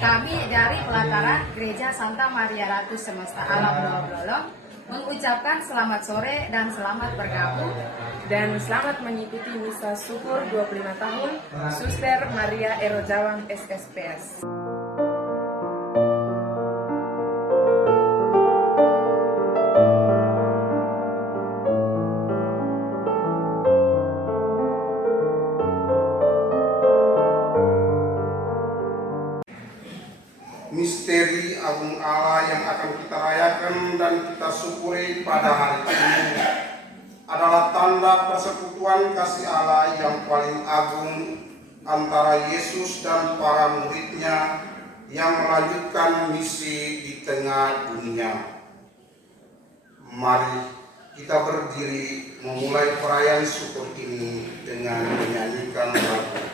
Kami dari pelataran Gereja Santa Maria Ratu Semesta Alam Doa Blolong mengucapkan selamat sore dan selamat bergabung dan selamat mengikuti misa syukur 25 tahun Suster Maria Erojawang SSPS. Misteri agung Allah yang akan kita rayakan dan kita syukuri pada hari ini adalah tanda persekutuan kasih Allah yang paling agung antara Yesus dan para muridnya yang melanjutkan misi di tengah dunia. Mari kita berdiri memulai perayaan syukur ini dengan menyanyikan lagu.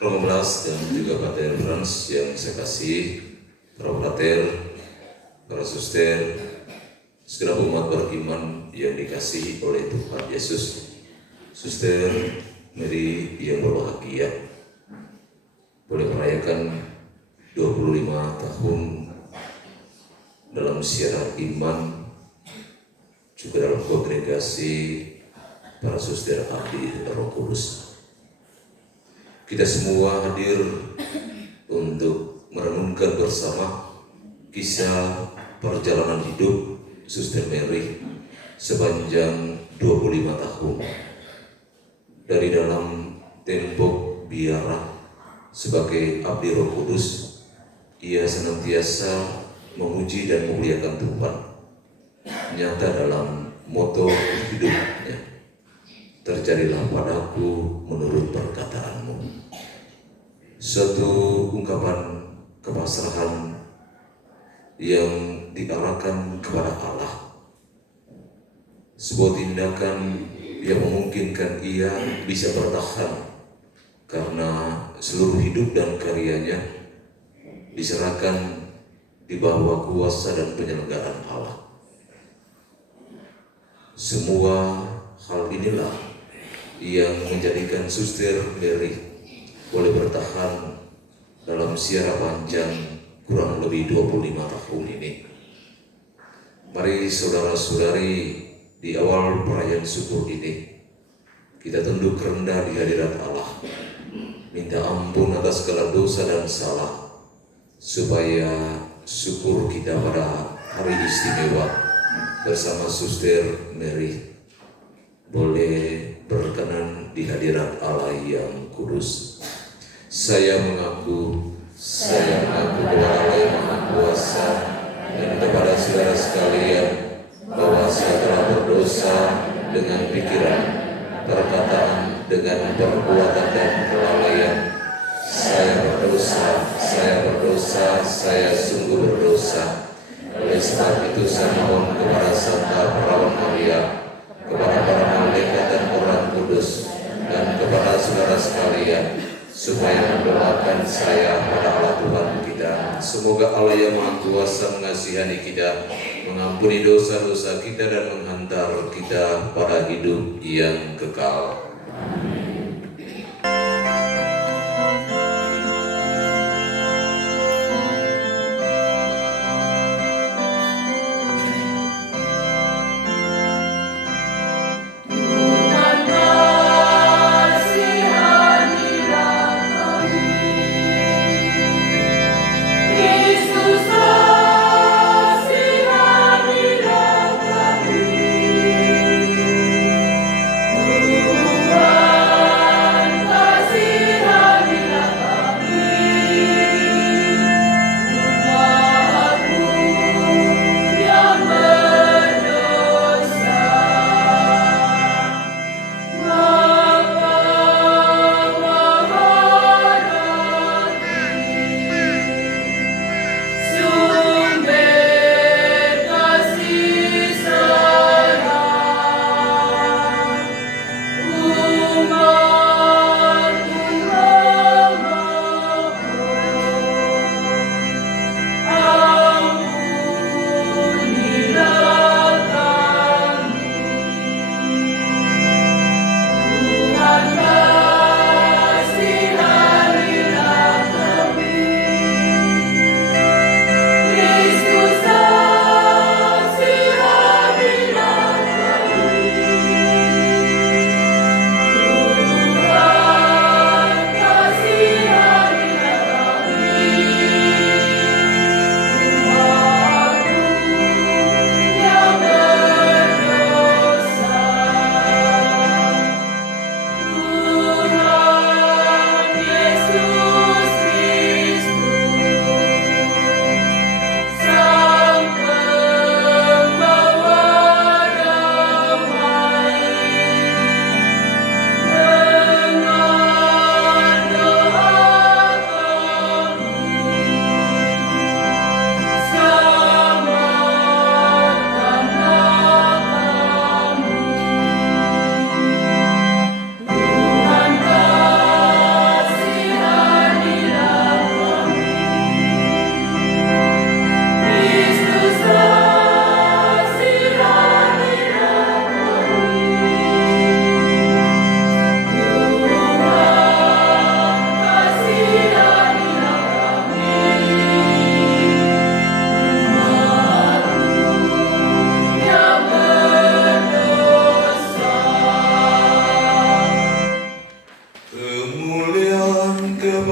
Romo Blas dan juga Pater Franz yang saya kasih, para pater, para suster, segala umat beriman yang dikasihi oleh Tuhan Yesus. Suster Mary yang berbahagia boleh merayakan 25 tahun dalam siaran iman, juga dalam kongregasi para suster abdi Roh Kudus. Kita semua hadir untuk merenungkan bersama kisah perjalanan hidup Suster Mary sepanjang 25 tahun. Dari dalam tembok biara sebagai abdi Roh Kudus, ia senantiasa memuji dan memuliakan Tuhan. Nyata dalam moto hidupnya, terjadilah padaku menurut perkataanmu. Suatu ungkapan kepasrahan yang diarahkan kepada Allah. Sebuah tindakan yang memungkinkan ia bisa bertahan karena seluruh hidup dan karyanya diserahkan di bawah kuasa dan penyelenggaraan Allah. Semua hal inilah yang menjadikan Suster Mary boleh bertahan dalam siara panjang kurang lebih 25 tahun ini. Mari saudara-saudari, di awal perayaan syukur ini kita tunduk rendah di hadirat Allah, minta ampun atas segala dosa dan salah, supaya syukur kita pada hari istimewa bersama Suster Mary boleh berkenan di hadirat Allah yang kudus. Saya mengaku kepada Allah yang Maha Kuasa dan kepada saudara sekalian bahwa saya telah berdosa dengan pikiran, perkataan, dengan perbuatan dan kelalaian. Saya berdosa, saya sungguh berdosa. Oleh sebab itu saya mohon kepada Santa Perawan Maria, kepada para malaikat dan orang kudus, dan kepada saudara sekalian, supaya mendoakan saya pada Allah Tuhan kita. Semoga Allah yang Maha Kuasa mengasihani kita, mengampuni dosa-dosa kita dan menghantar kita pada hidup yang kekal. Tuhan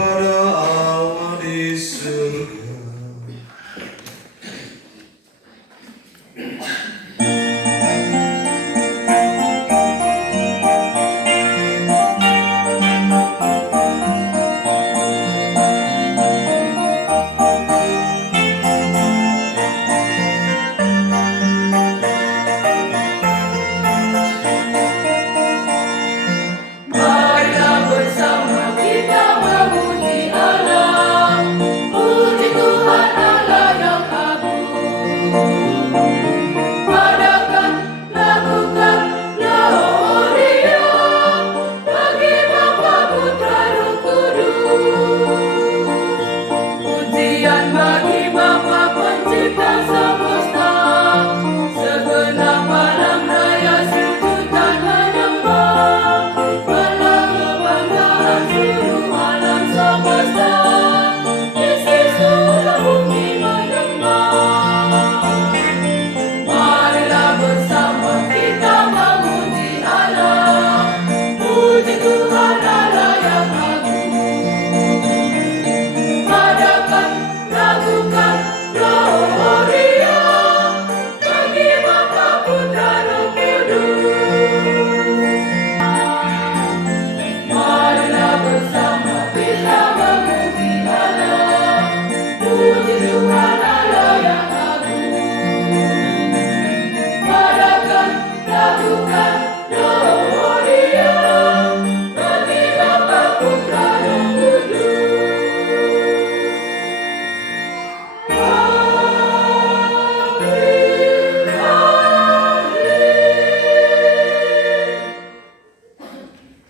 kepada Allah di surga. Marilah bersama kita memuji Allah, puji Tuhan Allah yang agung. Adakan lakukan gloria bagi Bapa Putra Roh Kudus. Pujian bagi Bapa Pencipta semesta, segenap alam raya sujud dan menyembah. Kebanggaan seluruh alam semesta, isi surga bumi menyembah. Marilah bersama kita memuji Allah, puji Tuhan Allah yang agung. Adakan lakukan gloria bagi Bapa Putra Roh Kudus. Marilah bersama kita memuji Allah, puji Tuhan Allah yang agung. Adakan lakukan gloria bagi Bapa Putra Roh Kudus.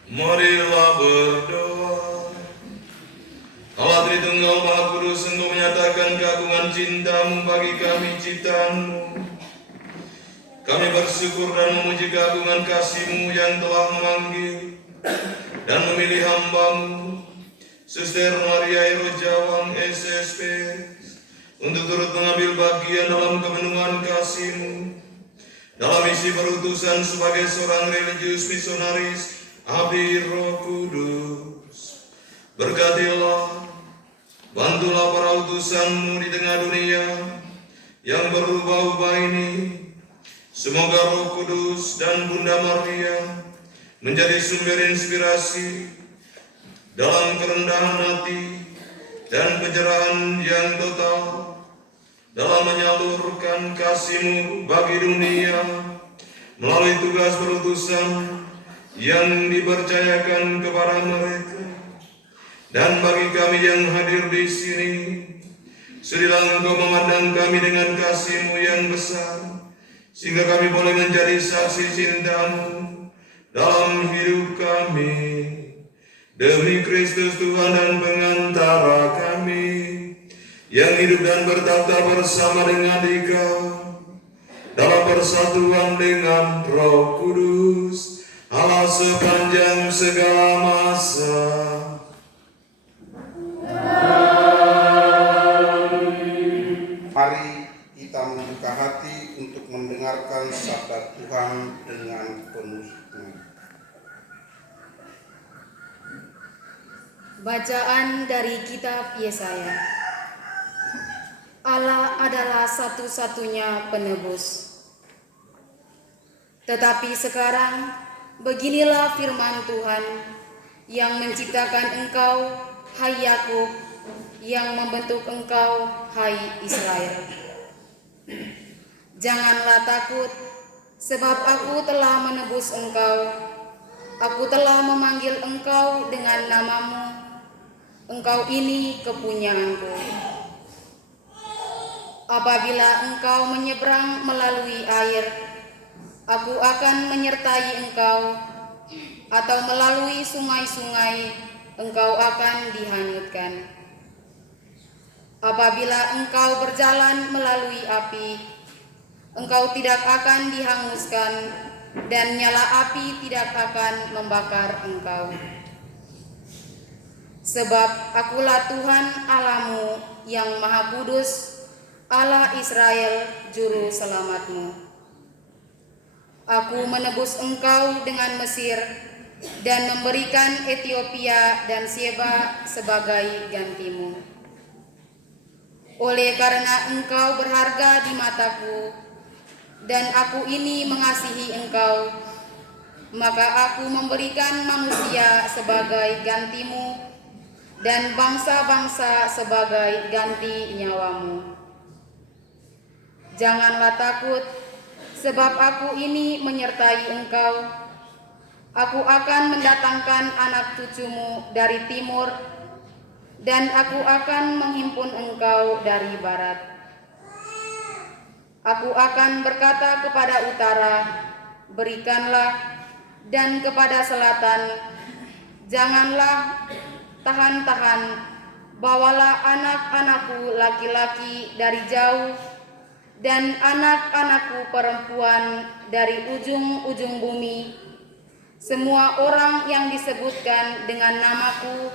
Marilah berdoa. Allah Tritunggal Maha Kudus, Engkau menyatakan keagungan cinta-Mu bagi kami ciptaan-Mu. Kami bersyukur dan memuji keagungan kasih-Mu yang telah memanggil dan memilih hamba-Mu, Suster Maria Erojawang SSP, untuk turut mengambil bagian dalam kepenuhan kasih-Mu dalam misi perutusan sebagai seorang religius misionaris Abi Roh Kudus. Berkatilah, bantulah para utusan-Mu di tengah dunia yang berubah-ubah ini. Semoga Roh Kudus dan Bunda Maria menjadi sumber inspirasi dalam kerendahan hati dan pencerahan yang total dalam menyalurkan kasih-Mu bagi dunia melalui tugas perutusan yang dipercayakan kepada mereka. Dan bagi kami yang hadir di sini, sudahlah Engkau memandang kami dengan kasih-Mu yang besar, sehingga kami boleh menjadi saksi cinta-Mu dalam hidup kami. Demi Kristus Tuhan dan pengantara kami, yang hidup dan bertata bersama dengan Dikau dalam persatuan dengan Roh Kudus, Allah sepanjang segala masa. Mari kita membuka hati untuk mendengarkan sabda Tuhan dengan penuh iman. Bacaan dari kitab Yesaya. Allah adalah satu-satunya penebus. Tetapi sekarang beginilah firman Tuhan yang menciptakan engkau, hai Yakub, yang membentuk engkau, hai Israel. Janganlah takut, sebab aku telah menebus engkau. Aku telah memanggil engkau dengan namamu. Engkau ini kepunyaanku. Apabila engkau menyeberang melalui air, aku akan menyertai engkau, atau melalui sungai-sungai, engkau akan dihanyutkan. Apabila engkau berjalan melalui api, engkau tidak akan dihanguskan, dan nyala api tidak akan membakar engkau. Sebab akulah Tuhan Allahmu yang Maha Kudus, Allah Israel, Juru Selamatmu. Aku menebus engkau dengan Mesir, dan memberikan Ethiopia dan Sheba sebagai gantimu. Oleh karena engkau berharga di mataku, dan aku ini mengasihi engkau, maka aku memberikan manusia sebagai gantimu, dan bangsa-bangsa sebagai ganti nyawamu. Janganlah takut, sebab aku ini menyertai engkau. Aku akan mendatangkan anak cucumu dari timur, dan aku akan menghimpun engkau dari barat. Aku akan berkata kepada utara, berikanlah, dan kepada selatan, janganlah. Tahan-tahan, bawalah anak-anakku laki-laki dari jauh, dan anak-anakku perempuan dari ujung-ujung bumi. Semua orang yang disebutkan dengan namaku,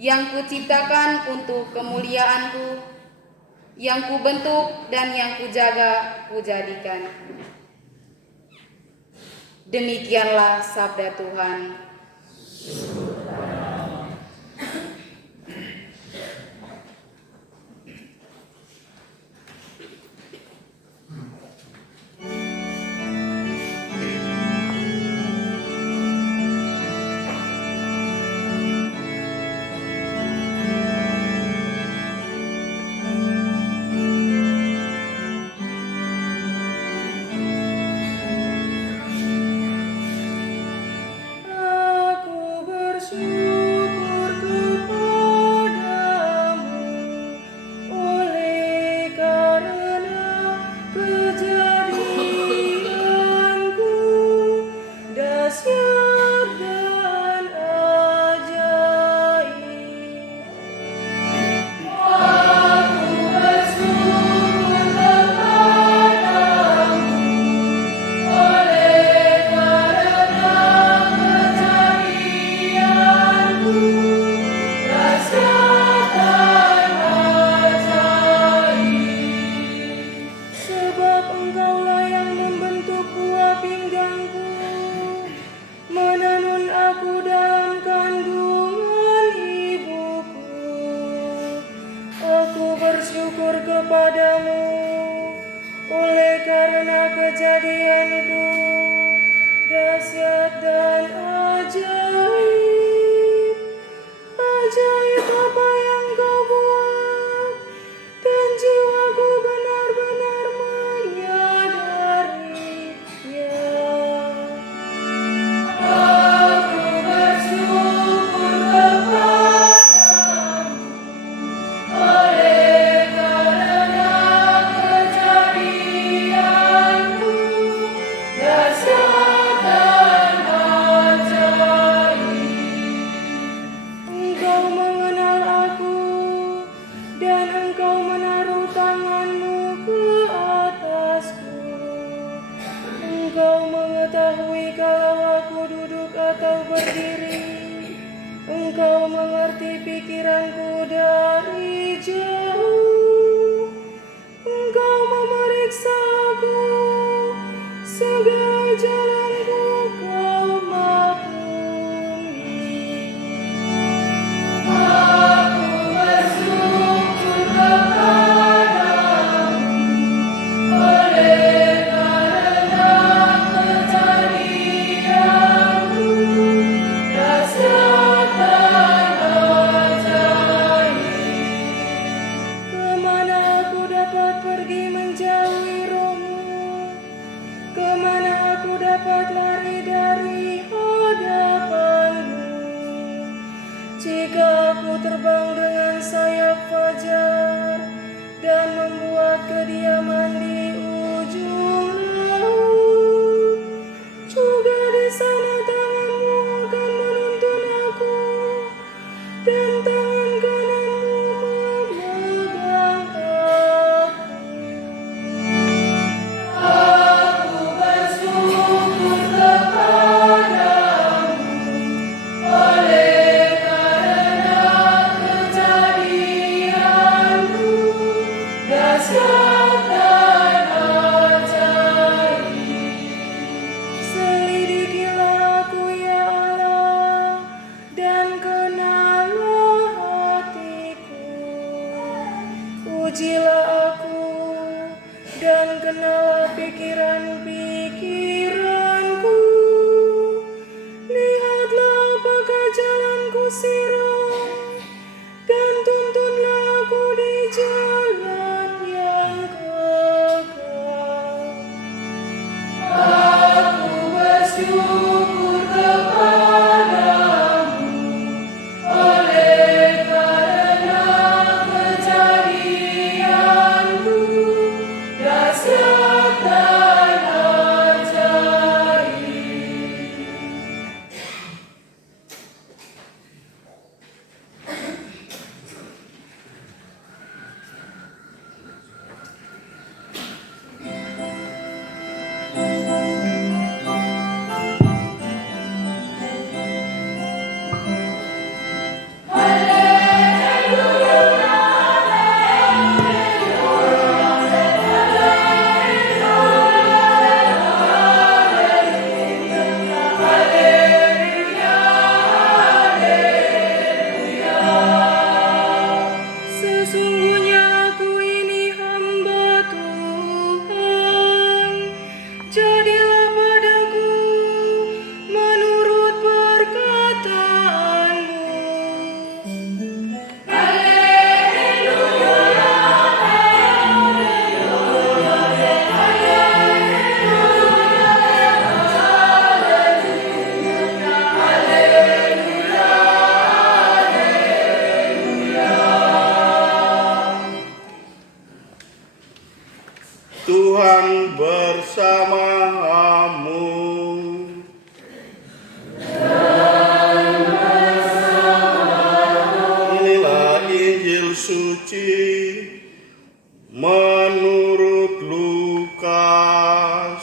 yang kuciptakan untuk kemuliaanku, yang kubentuk dan yang kujaga, kujadikan. Demikianlah sabda Tuhan. kejadianku dahsyat dan ajaib. Ajaib apa yang kau buat, dan jiwaku benar-benar menyadarinya. Aku bersyukur kepadamu oleh karena kejadianmu dahsyat dan ajaib. Engkau mengenal aku, dan engkau menaruh tanganmu ke atasku. Engkau mengetahui kalau aku duduk atau berdiri. Engkau mengerti pikiranku dari jauh. Engkau memeriksa aku, segala jalanku kau maklumi. Aku bersyukur kepadamu oleh karena kejadianmu dahsyat dan ajaib. Kemana aku dapat pergi menjauhi rohmu? Kemana aku dapat lari dari hadapanmu? Jika aku terbang dengan sayap fajar dan membuat kediaman di ujung laut, juga di sana tanganmu akan menuntun aku, dan tangan kananmu memegang aku. Aku bersyukur kepadamu oleh karena kejadianmu dahsyat dan Ujilah aku dan kenal pikiran-pikiranku. Lihatlah apakah jalanku siram, dan tuntunlah aku di jalan yang kekal. Aku bersyukur kepadamu oleh karena kejadianmu dahsyat dan ajaib. Sesungguhnya aku ini hamba Tuhan, jadilah padaku menurut perkataanmu. Tuhan bersamamu. Inilah Injil suci menurut Lukas.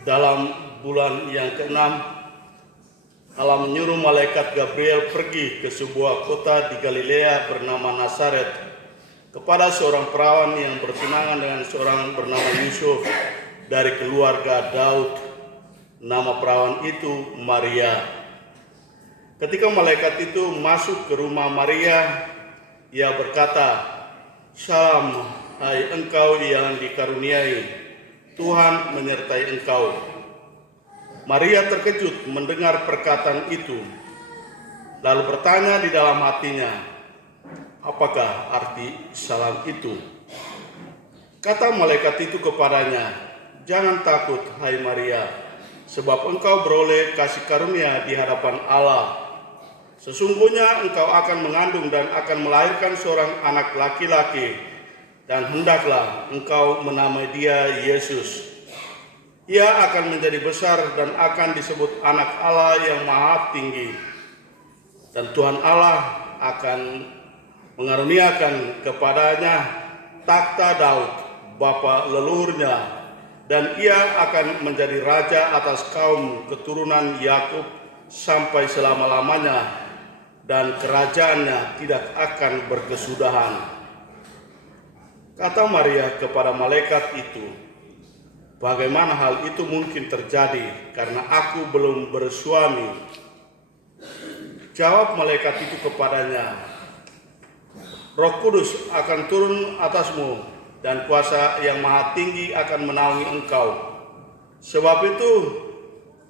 Dalam bulan yang ke-6, Allah menyuruh malaikat Gabriel pergi ke sebuah kota di Galilea bernama Nazaret kepada seorang perawan yang bertunangan dengan seorang bernama Yusuf dari keluarga Daud. Nama perawan itu Maria. Ketika malaikat itu masuk ke rumah Maria, ia berkata, "Salam, hai engkau yang dikaruniai, Tuhan menyertai engkau." Maria terkejut mendengar perkataan itu, lalu bertanya di dalam hatinya, "Apakah arti salam itu?" Kata malaikat itu kepadanya, "Jangan takut, hai Maria, sebab engkau beroleh kasih karunia di hadapan Allah. Sesungguhnya engkau akan mengandung dan akan melahirkan seorang anak laki-laki, dan hendaklah engkau menamai dia Yesus. Ia akan menjadi besar dan akan disebut anak Allah yang Maha Tinggi. Dan Tuhan Allah akan mengaruniakan kepadanya takhta Daud, bapa leluhurnya, dan ia akan menjadi raja atas kaum keturunan Yakub sampai selama-lamanya, dan kerajaannya tidak akan berkesudahan." Kata Maria kepada malaikat itu, "Bagaimana hal itu mungkin terjadi karena aku belum bersuami?" Jawab malaikat itu kepadanya, "Roh Kudus akan turun atasmu dan kuasa yang Maha Tinggi akan menaungi engkau. Sebab itu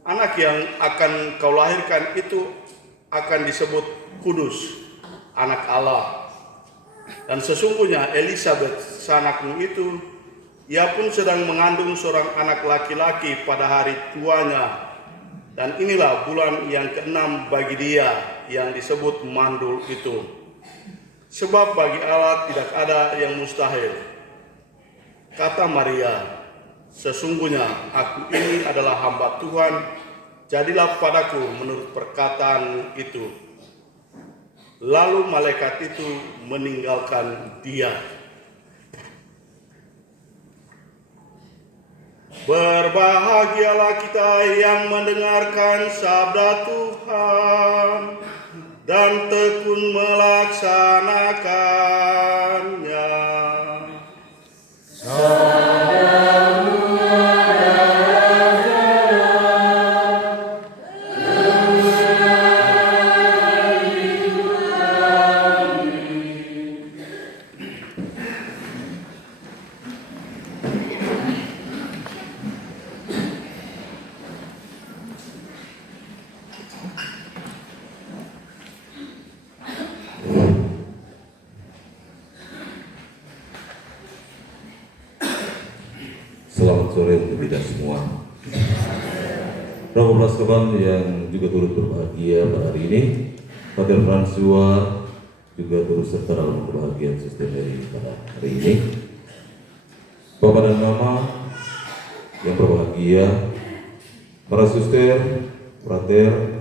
anak yang akan kau lahirkan itu akan disebut kudus, anak Allah. Dan sesungguhnya Elisabet sanakmu itu, ia pun sedang mengandung seorang anak laki-laki pada hari tuanya. Dan inilah bulan yang ke-6 bagi dia yang disebut mandul itu. Sebab bagi Allah tidak ada yang mustahil." Kata Maria, "Sesungguhnya aku ini adalah hamba Tuhan, jadilah padaku menurut perkataan itu." Lalu malaikat itu meninggalkan dia. Berbahagialah kita yang mendengarkan sabda Tuhan dan tekun melaksanakannya. Selamat sore untuk kita semua. Romo Praskopan yang juga turut berbahagia pada hari ini, Pater François juga turut serta dalam kebahagiaan Suster Mary pada hari ini. Bapak dan Mama yang berbahagia, para suster, frater,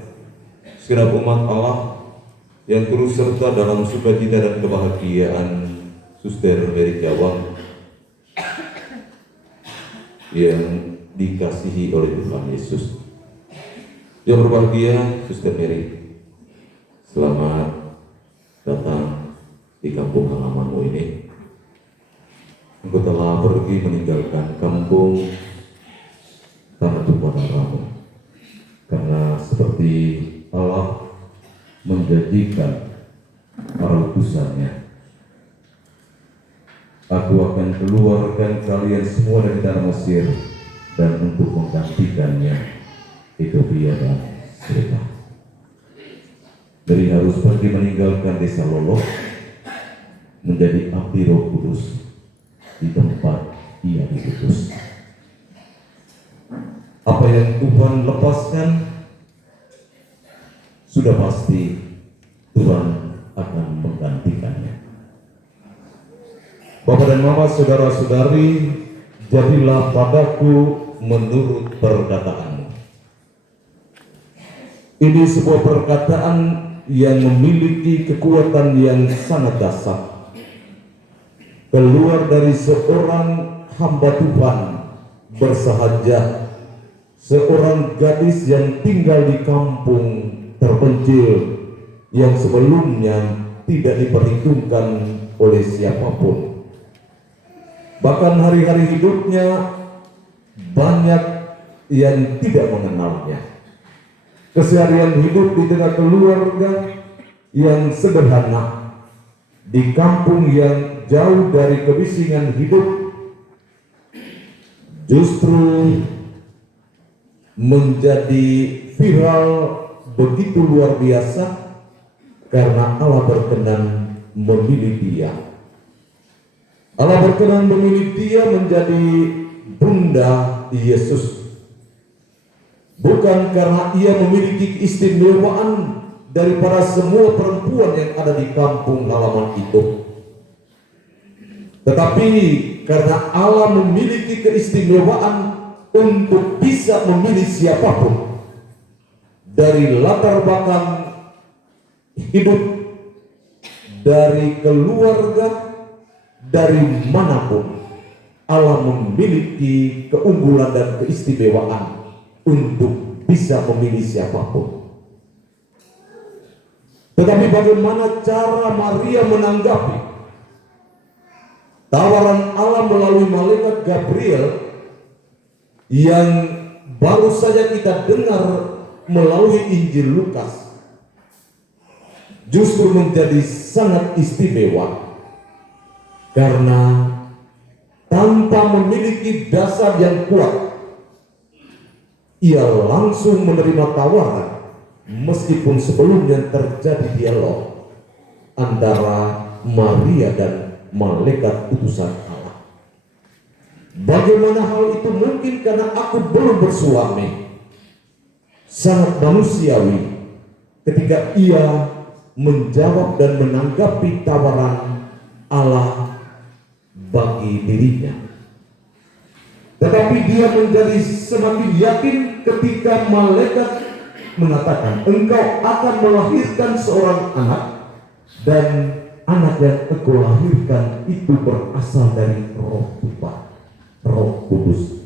segenap umat Allah yang turut serta dalam sukacita dan kebahagiaan Suster Mary Jawang yang dikasihi oleh Tuhan Yesus. Yang berbahagia Suster Mary, selamat datang di kampung halamanmu ini. Engkau telah pergi meninggalkan kampung tanah tumpah darahmu, karena seperti Allah menjanjikan para utusannya, aku akan keluarkan kalian semua dari tanah Mesir, dan untuk menggantikannya Ethiopia dan Syria. Dari harus pergi meninggalkan desa Lolo, menjadi abdi Roh Kudus di tempat ia diutus. Apa yang Tuhan lepaskan, sudah pasti Tuhan akan menggantikannya. Bapak dan Mama, saudara-saudari, jadilah padaku menurut perkataanmu. Ini sebuah perkataan yang memiliki kekuatan yang sangat dahsyat. Keluar dari seorang hamba Tuhan bersahaja, seorang gadis yang tinggal di kampung terpencil yang sebelumnya tidak diperhitungkan oleh siapapun. Bahkan hari-hari hidupnya banyak yang tidak mengenalnya. Keseharian hidup di tengah keluarga yang sederhana, di kampung yang jauh dari kebisingan hidup, justru menjadi viral begitu luar biasa karena Allah berkenan memilih dia. Allah berkenan memilih dia menjadi Bunda Yesus. Bukan karena ia memiliki keistimewaan daripada semua perempuan yang ada di kampung halaman itu, tetapi karena Allah memiliki keistimewaan untuk bisa memilih siapapun dari latar belakang hidup, dari keluarga, dari manapun. Allah memiliki keunggulan dan keistimewaan untuk bisa memilih siapapun. Tetapi bagaimana cara Maria menanggapi tawaran Allah melalui malaikat Gabriel yang baru saja kita dengar melalui Injil Lukas? Justru menjadi sangat istimewa, karena tanpa memiliki dasar yang kuat, ia langsung menerima tawaran, meskipun sebelumnya terjadi dialog antara Maria dan malaikat utusan Allah. Bagaimana hal itu mungkin? Karena aku belum bersuami. Sangat manusiawi ketika ia menjawab dan menanggapi tawaran Allah bagi dirinya. Tetapi dia menjadi semakin yakin ketika malaikat mengatakan, engkau akan melahirkan seorang anak, dan anak yang engkau lahirkan itu berasal dari Roh Tuhan, Roh Kudus.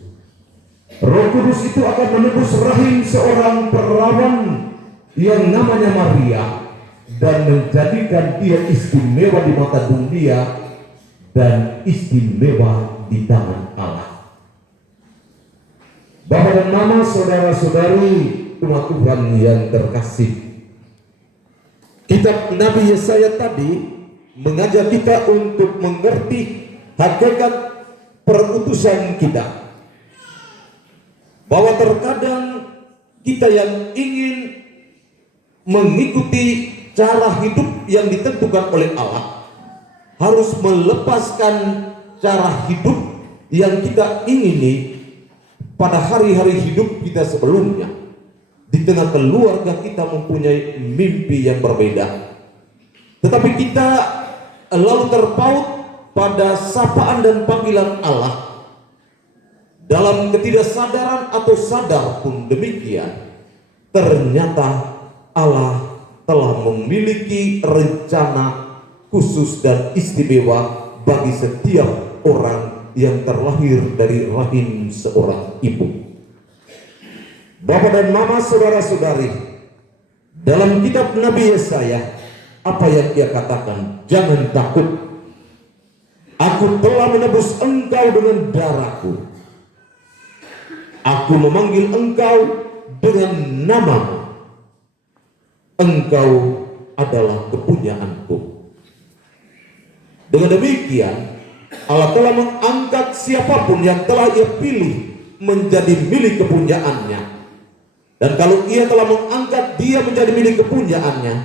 Roh Kudus itu akan menebus rahim seorang perawan yang namanya Maria dan menjadikan dia istimewa di mata dunia dan istimewa di tangan Allah. Bapak dan Mama, saudara-saudari umat Tuhan yang terkasih, kitab Nabi Yesaya tadi mengajak kita untuk mengerti hakikat perutusan kita, bahwa terkadang kita yang ingin mengikuti cara hidup yang ditentukan oleh Allah harus melepaskan cara hidup yang kita ingini pada hari-hari hidup kita sebelumnya. Di tengah keluarga kita mempunyai mimpi yang berbeda, tetapi kita lalu terpaut pada sapaan dan panggilan Allah. Dalam ketidaksadaran atau sadar pun demikian, ternyata Allah telah memiliki rencana khusus dan istimewa bagi setiap orang yang terlahir dari rahim seorang ibu. Bapak dan Mama, saudara-saudari, dalam kitab Nabi Yesaya, apa yang ia katakan? Jangan takut, aku telah menebus engkau dengan darahku. Aku memanggil engkau dengan namamu. Engkau adalah kepunyaanku. Dengan demikian, Allah telah mengangkat siapapun yang telah ia pilih menjadi milik kepunyaannya. Dan kalau ia telah mengangkat dia menjadi milik kepunyaannya,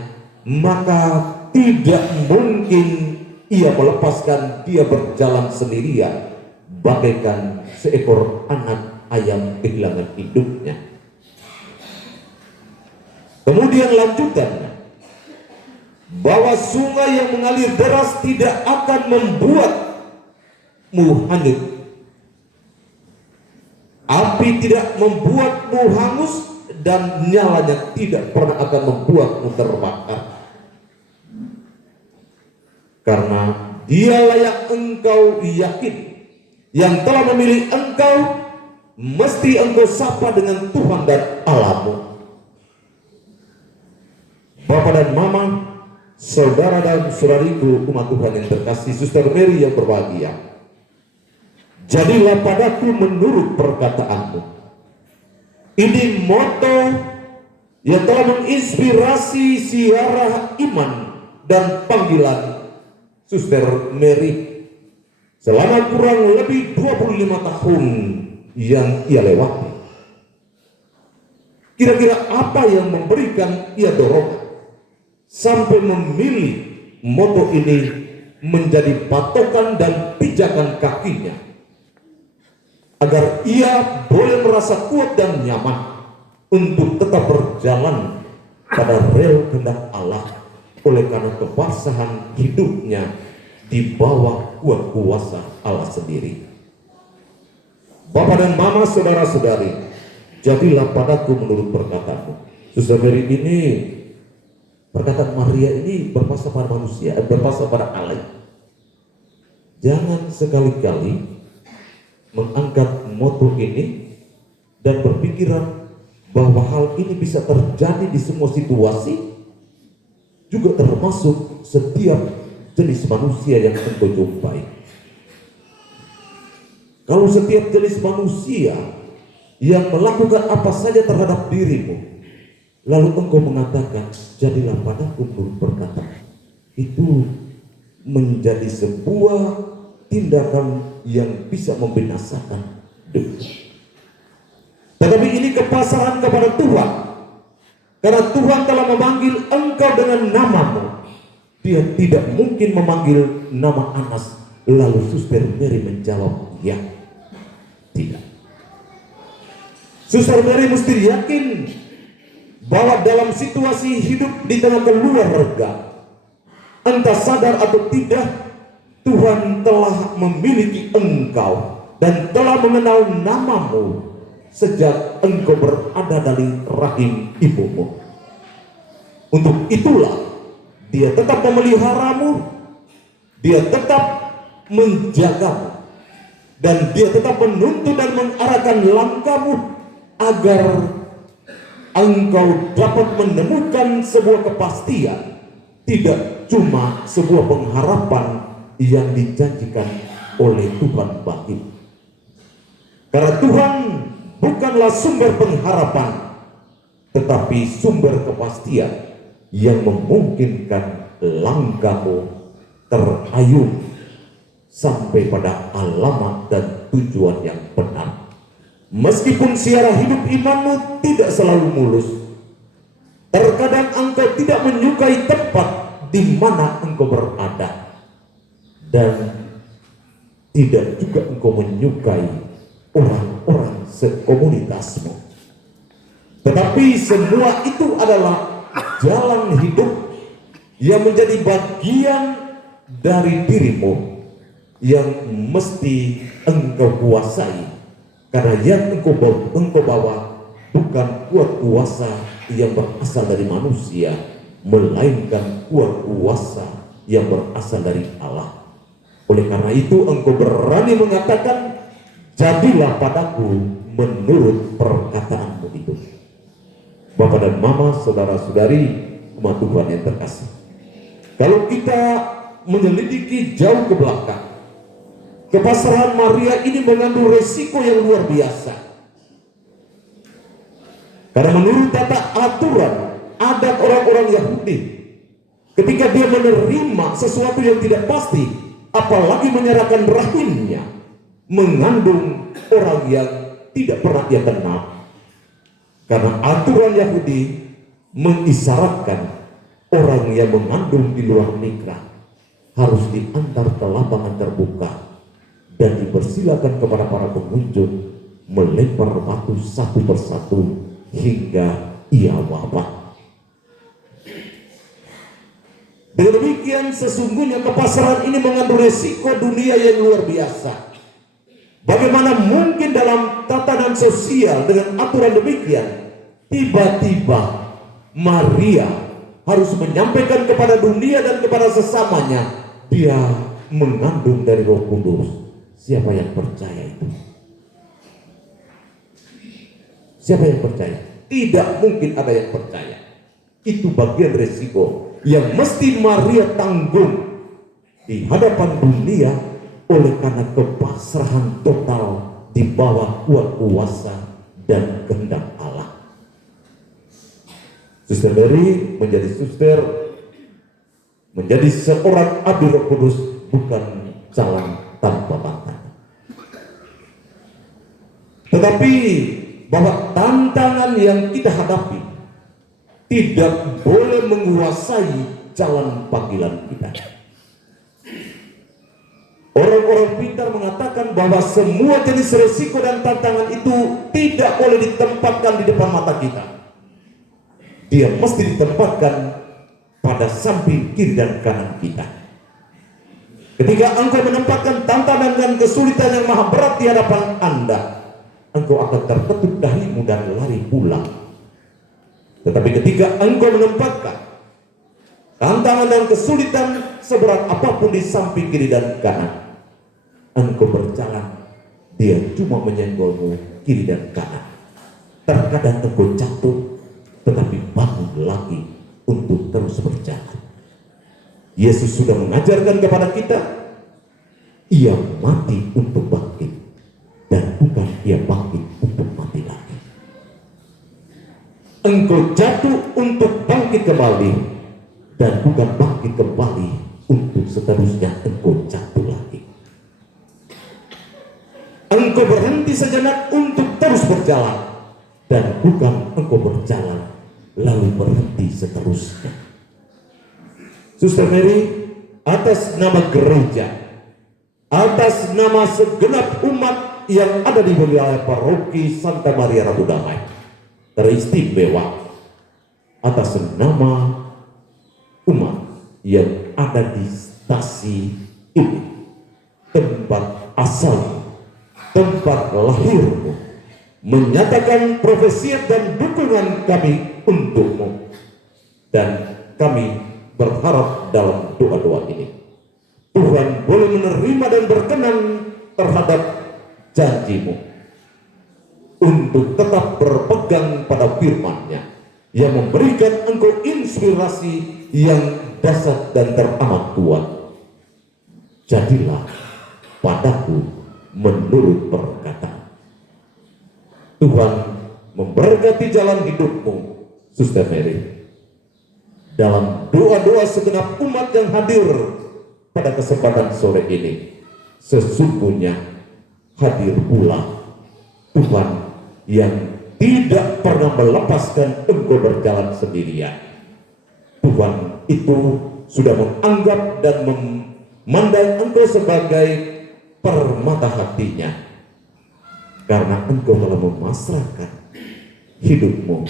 maka tidak mungkin ia melepaskan dia berjalan sendirian bagaikan seekor anak ayam kehilangan hidupnya. Kemudian lanjutannya, bahwa sungai yang mengalir deras tidak akan membuatmu hanyut, api tidak membuatmu hangus, dan nyalanya tidak pernah akan membuatmu terbakar. Karena dialah yang engkau yakin, yang telah memilih engkau, mesti engkau sapa dengan Tuhan dan Allahmu. Bapak dan Mama, saudara dan saudariku umat Tuhan yang terkasih, Suster Mary yang berbahagia, jadilah padaku menurut perkataanmu. Ini moto yang telah menginspirasi siarah iman dan panggilan Suster Mary selama kurang lebih 25 tahun yang ia lewati. Kira-kira apa yang memberikan ia dorongan sampai memilih moto ini menjadi patokan dan pijakan kakinya, agar ia boleh merasa kuat dan nyaman untuk tetap berjalan pada rel kehendak Allah oleh karena kebasahan hidupnya di bawah kuat kuasa Allah sendiri. Bapak dan Mama, saudara-saudari, jadilah padaku menurut perkataanmu. Suster Mary ini, perkataan Maria ini berpasrah pada manusia, berpasrah pada Allah. Jangan sekali-kali mengangkat moto ini dan berpikiran bahwa hal ini bisa terjadi di semua situasi, juga termasuk setiap jenis manusia yang engkau jumpai. Kalau setiap jenis manusia yang melakukan apa saja terhadap dirimu, lalu engkau mengatakan jadilah padaku menurut perkataan, itu menjadi sebuah tindakan yang bisa membinasakan dunia. Tetapi ini kepasrahan kepada Tuhan, karena Tuhan telah memanggil engkau dengan namamu. Dia tidak mungkin memanggil nama Anas lalu Suster Mary menjawab ya. Tidak. Suster Mary mesti yakin bahwa dalam situasi hidup di tengah keluarga, entah sadar atau tidak, Tuhan telah memiliki engkau dan telah mengenal namamu sejak engkau berada dari rahim ibumu. Untuk itulah Dia tetap memeliharamu, Dia tetap menjagamu, dan Dia tetap menuntun dan mengarahkan langkahmu agar engkau dapat menemukan sebuah kepastian, tidak cuma sebuah pengharapan yang dijanjikan oleh Tuhan bagimu. Karena Tuhan bukanlah sumber pengharapan, tetapi sumber kepastian yang memungkinkan langkahmu terayun sampai pada alamat dan tujuan yang benar. Meskipun sejarah hidup imanmu tidak selalu mulus, terkadang engkau tidak menyukai tempat di mana engkau berada, dan tidak juga engkau menyukai orang-orang sekomunitasmu. Tetapi semua itu adalah jalan hidup yang menjadi bagian dari dirimu yang mesti engkau kuasai, karena yang engkau bawa bukan kuat kuasa yang berasal dari manusia, melainkan kuat kuasa yang berasal dari Allah. Oleh karena itu engkau berani mengatakan, jadilah padaku menurut perkataanmu itu. Bapak dan Mama, saudara-saudari, umat Tuhan yang terkasih, kalau kita menyelidiki jauh ke belakang, kepasrahan Maria ini mengandung resiko yang luar biasa. Karena menurut tata aturan adat orang-orang Yahudi, ketika dia menerima sesuatu yang tidak pasti, apalagi menyerahkan rahimnya, mengandung orang yang tidak pernah dia kenal. Karena aturan Yahudi mengisyaratkan orang yang mengandung di luar nikah harus diantar ke lapangan terbuka dan dipersilakan kepada para pengunjung melempar batu satu persatu hingga ia wafat. Dengan demikian sesungguhnya kepasrahan ini mengandung resiko dunia yang luar biasa. Bagaimana mungkin dalam tatanan sosial dengan aturan demikian, tiba-tiba Maria harus menyampaikan kepada dunia dan kepada sesamanya, dia mengandung dari Roh Kudus. Siapa yang percaya itu? Siapa yang percaya? Tidak mungkin ada yang percaya. Itu bagian resiko yang mesti Maria tanggung di hadapan dunia, oleh karena kepasrahan total di bawah kuat kuasa dan kehendak Allah. Suster Mary menjadi suster, menjadi seorang abdi Roh Kudus bukan jalan tanpa batas. Tetapi bahwa tantangan yang kita hadapi tidak boleh menguasai jalan panggilan kita. Orang-orang pintar mengatakan bahwa semua jenis resiko dan tantangan itu tidak boleh ditempatkan di depan mata kita. Dia mesti ditempatkan pada samping kiri dan kanan kita. Ketika engkau menempatkan tantangan dan kesulitan yang maha berat di hadapan Anda, engkau akan terketuk dahimu dan lari pulang. Tetapi ketika engkau menempatkan tantangan dan kesulitan seberat apapun di samping kiri dan kanan, engkau berjalan, dia cuma menyenggolmu kiri dan kanan. Terkadang engkau jatuh, tetapi bangun lagi untuk terus berjalan. Yesus sudah mengajarkan kepada kita, ia mati untuk bangkit, dan bukan ia bangkit untuk mati lagi. Engkau jatuh untuk bangkit kembali, dan bukan bangkit kembali untuk seterusnya engkau jatuh lagi. Engkau berhenti sejenak untuk terus berjalan, dan bukan engkau berjalan lalu berhenti seterusnya. Suster Mary, atas nama gereja, atas nama segenap umat yang ada di wilayah paroki Santa Maria Ratu Damai, teristimewa atas nama umat yang ada di stasi ini, tempat asal, tempat lahirmu, menyatakan profesi dan dukungan kami untukmu. Dan kami berharap dalam doa-doa ini Tuhan boleh menerima dan berkenan terhadap janji-Mu untuk tetap berpegang pada firman-Nya yang memberikan Engkau inspirasi yang dahsyat dan teramat kuat. Jadilah padaku menurut perkataan. Tuhan memberkati jalan hidupmu, Suster Mary. Dalam doa-doa segenap umat yang hadir pada kesempatan sore ini, sesungguhnya hadir pula Tuhan yang tidak pernah melepaskan engkau berjalan sendirian. Tuhan itu sudah menganggap dan memandang engkau sebagai permata hatinya, karena engkau telah memasrahkan hidupmu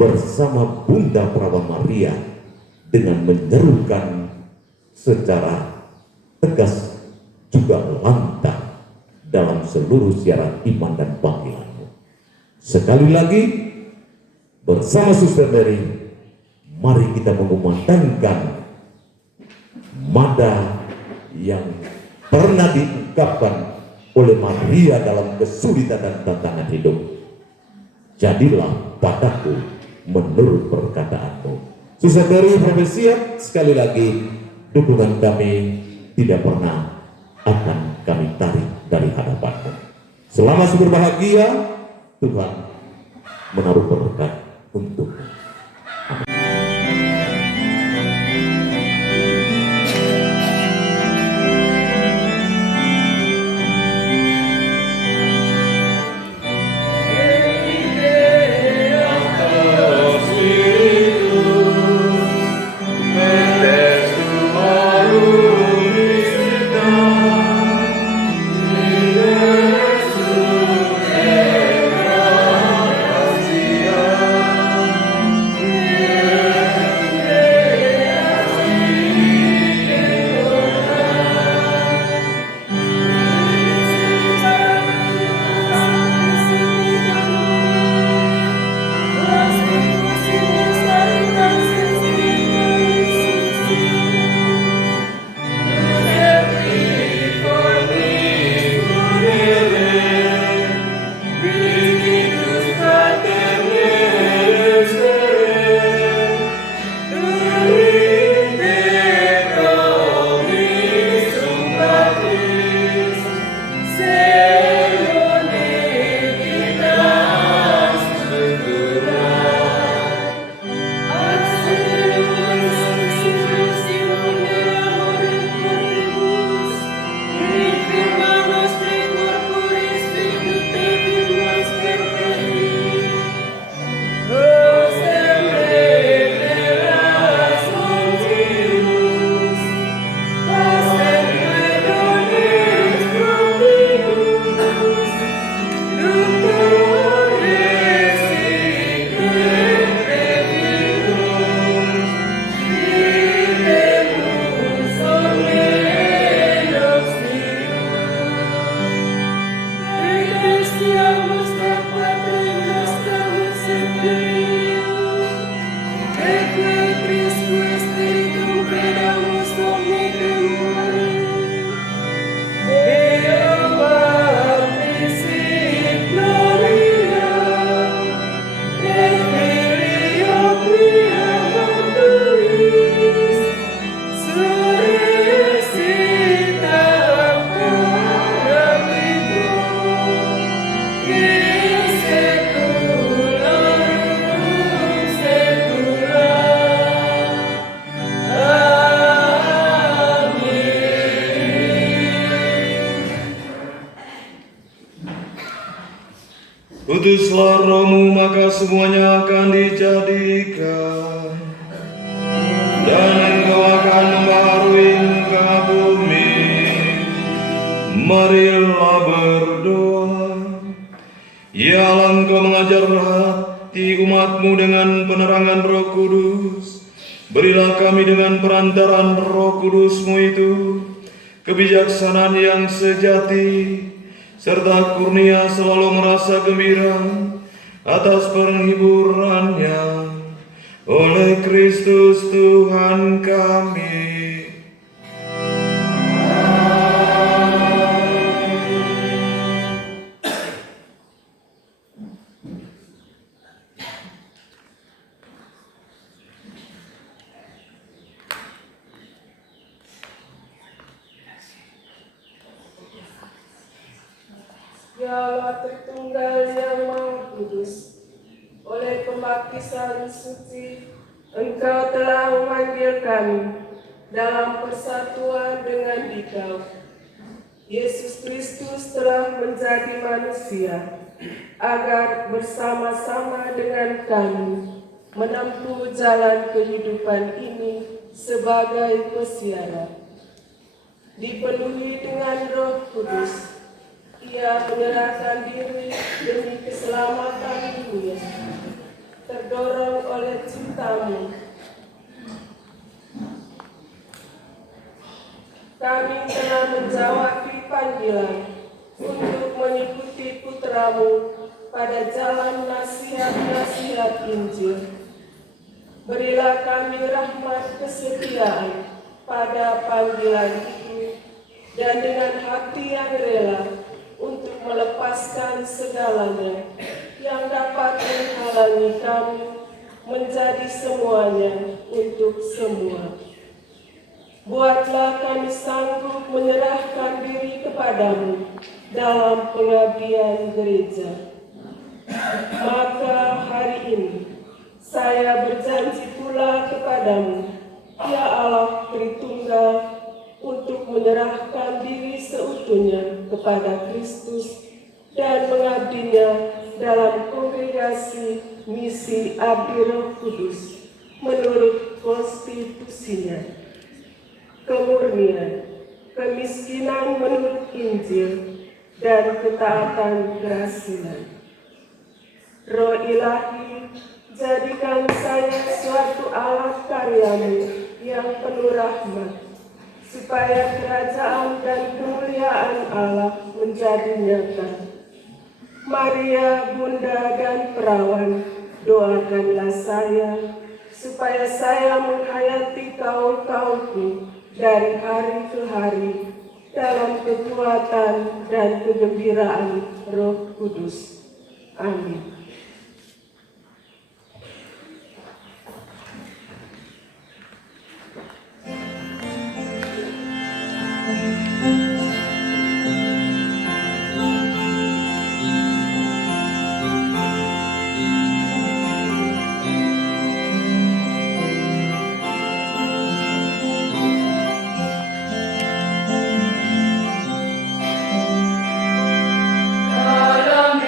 bersama Bunda Perawan Maria dengan menyerukan secara tegas juga lantang dalam seluruh siaran iman dan panggilanmu. Sekali lagi bersama Suster Mary, mari kita mengumandangkan mada yang pernah diungkapkan oleh Maria dalam kesulitan dan tantangan hidup. Jadilah padaku menurut perkataanmu. Suster Mary Profesiat, sekali lagi dukungan kami tidak pernah akan kami tarik dari hadapanmu. Selamat berbahagia, Tuhan menaruh berkat untukmu. Utuslah rohmu, maka semuanya akan dijadikan, dan engkau akan membaharui muka bumi. Marilah berdoa. Ya Allah, engkau mengajar hati umatmu dengan penerangan Roh Kudus. Berilah kami dengan perantaran Roh Kudusmu itu kebijaksanaan yang sejati, serta kurnia selalu merasa gembira atas penghiburannya oleh Kristus Tuhan kami. Tritunggal yang Maha Kudus. Oleh pembaptisan suci, Engkau telah memanggil kami dalam persatuan dengan Dikau. Yesus Kristus telah menjadi manusia agar bersama-sama dengan kami menempuh jalan kehidupan ini sebagai pesiara. Dipenuhi dengan Roh Kudus, Ia menyerahkan diri demi keselamatan dunia. Terdorong oleh cinta-Mu, kami telah menjawab panggilan untuk mengikuti Putra-Mu pada jalan nasihat-nasihat Injil. Berilah kami rahmat kesetiaan pada panggilan itu, dan dengan hati yang rela untuk melepaskan segalanya yang dapat menghalangi kami menjadi semuanya untuk semua. Buatlah kami sanggup menyerahkan diri kepadamu dalam pengabdian gereja. Maka hari ini saya berjanji pula kepadamu, ya Allah Tritunggal, untuk menyerahkan diri seutuhnya kepada Kristus dan mengabdinya dalam kongregasi misi Abdi Roh Kudus menurut konstitusinya. Kemurnian, kemiskinan menurut Injil, dan ketaatan keasilan. Roh Ilahi, jadikan saya suatu alat karya-Mu yang penuh rahmat, supaya kerajaan dan kemuliaan Allah menjadi nyata. Maria, Bunda dan Perawan, doakanlah saya, supaya saya menghayati kaul-kaulku dari hari ke hari dalam kekuatan dan kegembiraan Roh Kudus. Amin. Dalam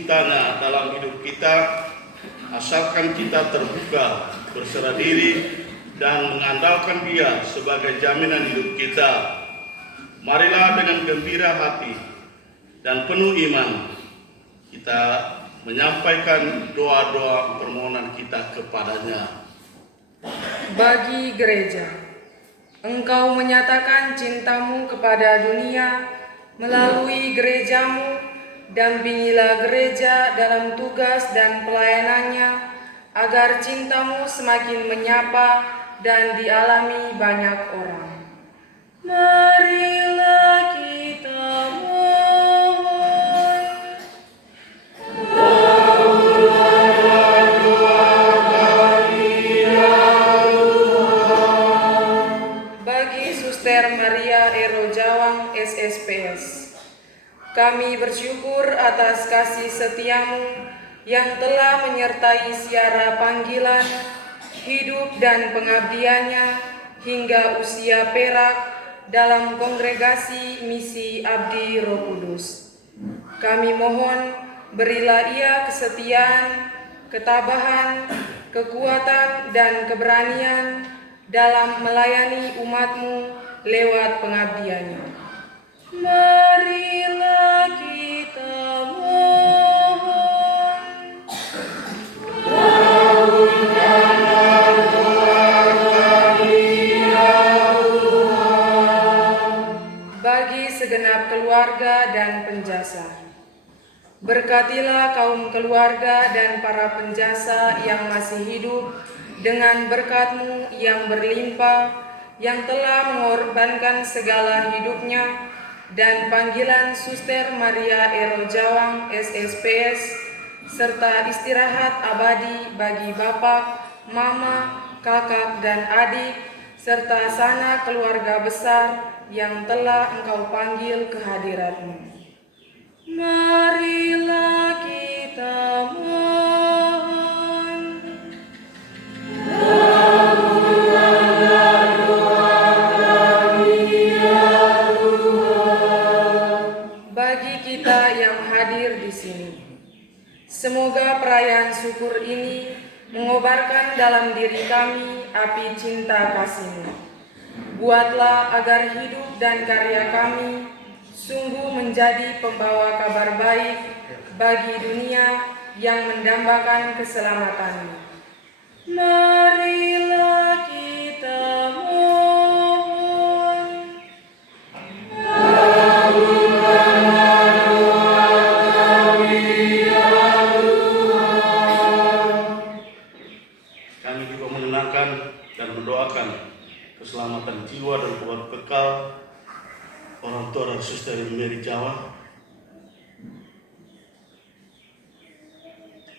cintanya dalam hidup kita, asalkan kita terbuka, berserah diri, dan mengandalkan Dia sebagai jaminan hidup kita. Marilah dengan gembira hati dan penuh iman kita menyampaikan doa-doa permohonan kita kepadanya. Bagi gereja, Engkau menyatakan cintamu kepada dunia melalui gerejamu. Dampingilah gereja dalam tugas dan pelayanannya, agar cintamu semakin menyapa dan dialami banyak orang. Marilah kita mohon. Bagi Suster Maria Erojawang SSPS, kami bersyukur atas kasih setiamu yang telah menyertai siara panggilan, hidup dan pengabdiannya hingga usia perak dalam kongregasi misi Abdi Roh Kudus. Kami mohon berilah ia kesetiaan, ketabahan, kekuatan dan keberanian dalam melayani umat-Mu lewat pengabdiannya. Marilah kita mohon. Bagi segenap keluarga dan penjasa, berkatilah kaum keluarga dan para penjasa yang masih hidup dengan berkat-Mu yang berlimpah, yang telah mengorbankan segala hidupnya dan panggilan Suster Maria Erojawang SSPS, serta istirahat abadi bagi bapak, mama, kakak, dan adik, serta sanak keluarga besar yang telah Engkau panggil ke hadirat-Mu. Marilah kita mohon. Bagi kita yang hadir di sini, semoga perayaan syukur ini mengobarkan dalam diri kami api cinta kasih-Mu. Buatlah agar hidup dan karya kami sungguh menjadi pembawa kabar baik bagi dunia yang mendambakan keselamatan-Mu. Marilah kita mohon. Kami juga menyenangkan dan mendoakan keselamatan jiwa dan keluarga kekal orang tua dan Suster Mary Jawa,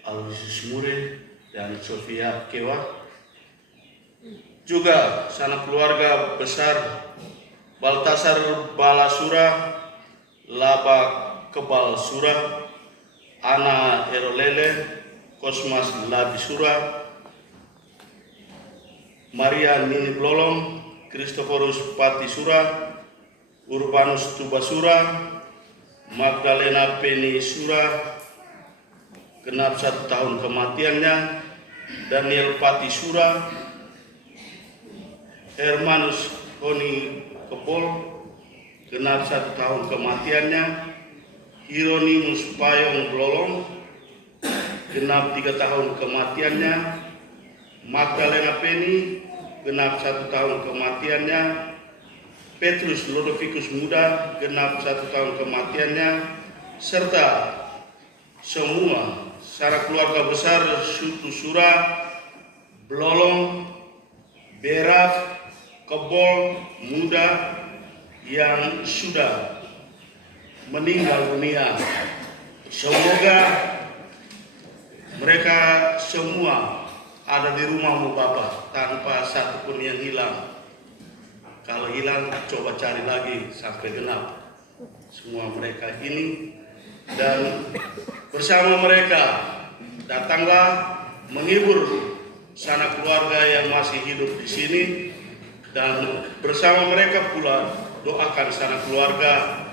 Aloysius Mure dan Sofia Kewa, juga sanak keluarga besar Baltasar Balasura, Laba Kebal Sura, Ana Erolele, Kosmas Labisura, Maria Nini Blolong, Kristoforus Patisura, Urbanus Tubasura, Magdalena Peni Sura, genap 1 tahun kematiannya, Daniel Patisura, Hermanus Honi Kebol, genap 1 tahun kematiannya, Hieronymus Payong Blolong, genap 3 tahun kematiannya, Magdalena Peni, genap 1 tahun kematiannya, Petrus Lodovicus Muda, genap 1 tahun kematiannya, serta semua sanak keluarga besar Sutusura, Blolong, Beraf, Kebol, Muda yang sudah meninggal dunia. Semoga mereka semua ada di rumah-Mu Bapa, tanpa satu pun yang hilang. Kalau hilang, coba cari lagi sampai genap semua mereka ini, dan bersama mereka datanglah menghibur sanak keluarga yang masih hidup di sini, dan bersama mereka pula doakan sanak keluarga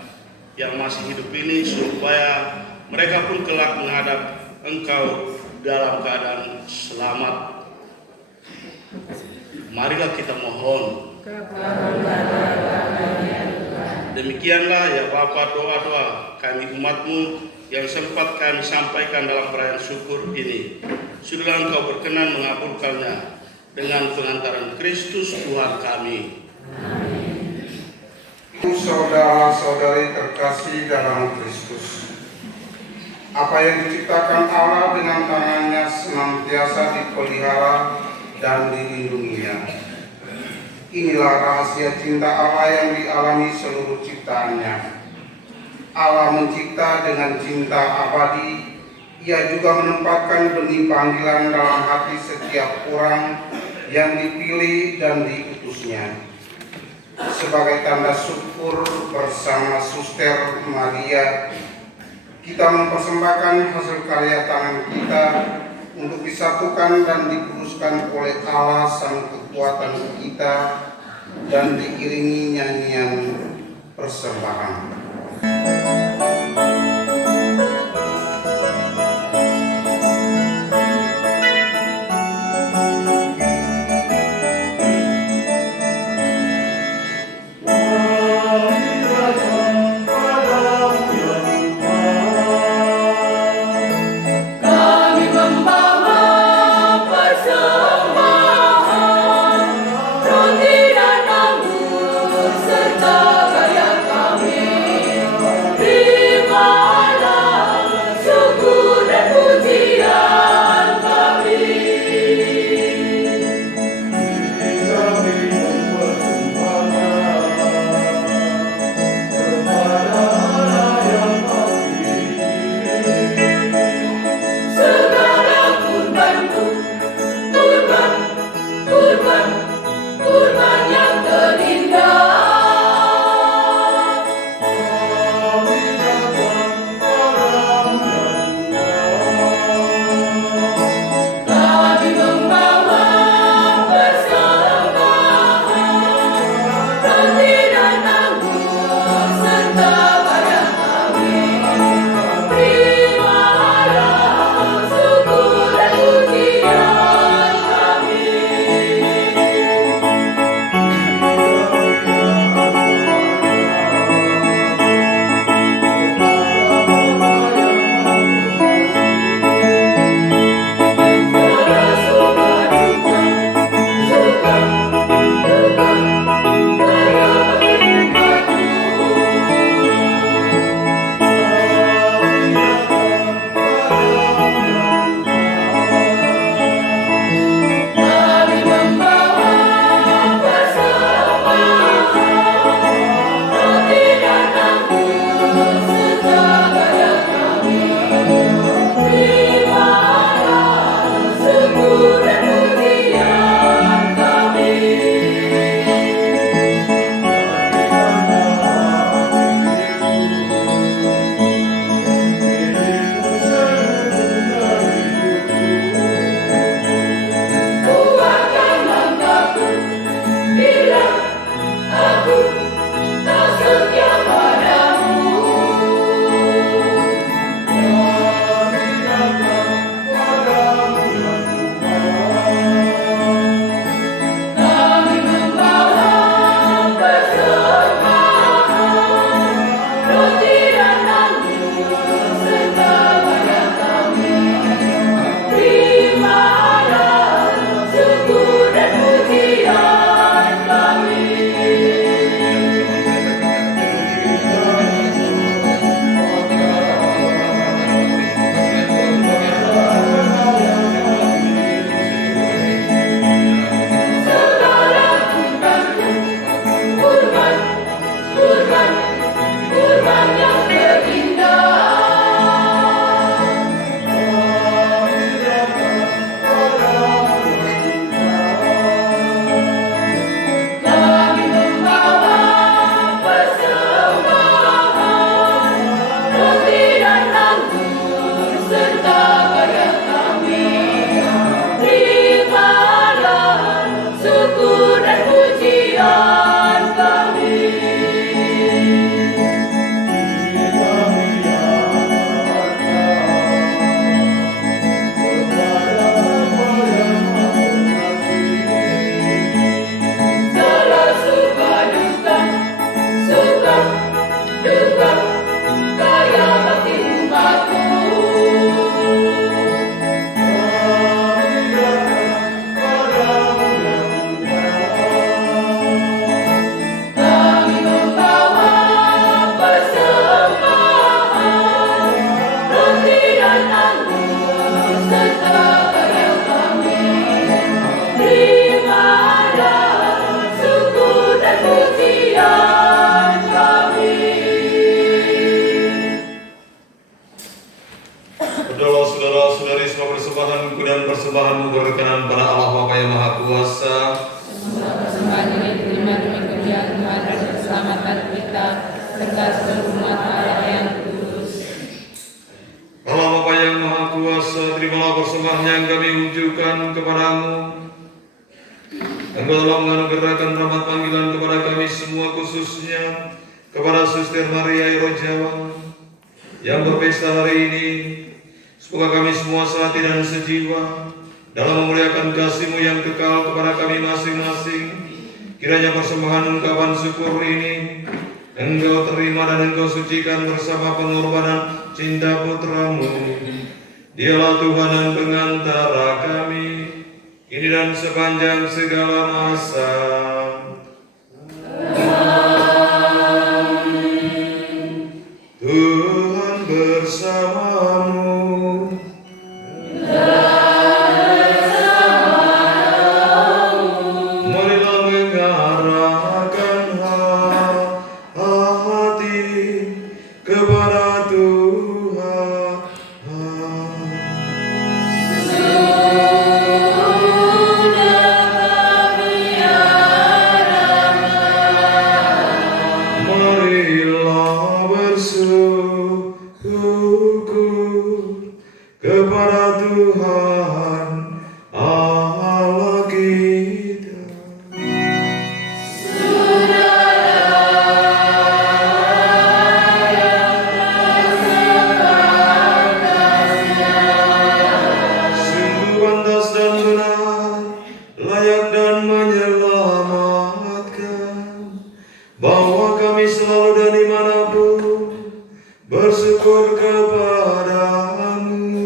yang masih hidup ini supaya mereka pun kelak menghadap Engkau dalam keadaan selamat. Marilah kita mohon. Demikianlah ya Bapa, doa-doa kami umat-Mu yang sempat kami sampaikan dalam perayaan syukur ini. Sudahlah Engkau berkenan mengabulkannya dengan pengantaran Kristus Tuhan kami. Saudara-saudari terkasih dalam Kristus, apa yang diciptakan Allah dengan tangannya senantiasa dipelihara dan dilindunginya. Inilah rahasia cinta Allah yang dialami seluruh ciptaannya. Allah mencipta dengan cinta abadi. Ia juga menempatkan benih panggilan dalam hati setiap orang yang dipilih dan diutusnya. Sebagai tanda syukur bersama Suster Maria, kita mempersembahkan hasil karya tangan kita untuk disatukan dan dikuduskan oleh Allah Sang Kekuatan kita dan diiringi nyanyian persembahan. Kami membawa persembahan, roti dan anggur serta gaya kami. Adalah saudara-saudari semua persembahanku dan persembahanmu berkenan pada Allah Bapa yang Maha Kuasa. Semua persembahan ini terima demi kemuliaan Tuhan dan keselamatan kita serta seluruh umat Allah yang kudus. Allah Bapa yang Maha Kuasa, terimalah persembahan yang kami unjukkan kepadamu. Engkau telah menganugerahkan rahmat panggilan kepada kami semua, khususnya kepada Suster Maria Erojawan yang berpesta hari ini. Semoga kami semua sehati dan sejiwa dalam memuliakan kasih-Mu yang kekal kepada kami masing-masing. Kiranya persembahan ungkapan syukur ini Engkau terima dan Engkau sucikan bersama pengorbanan cinta Putra-Mu. Dialah Tuhan dan pengantara kami, ini dan sepanjang segala masa. Tuhan bersamamu. Marilah mengarahkan hati kepada Tuhan. Marilah bersyukur kepada Tuhan Allah kita. Sungguh pantas dan benar, layak dan menyelamatkan, bahwa kami selalu dan dimanapun bersyukur kepadamu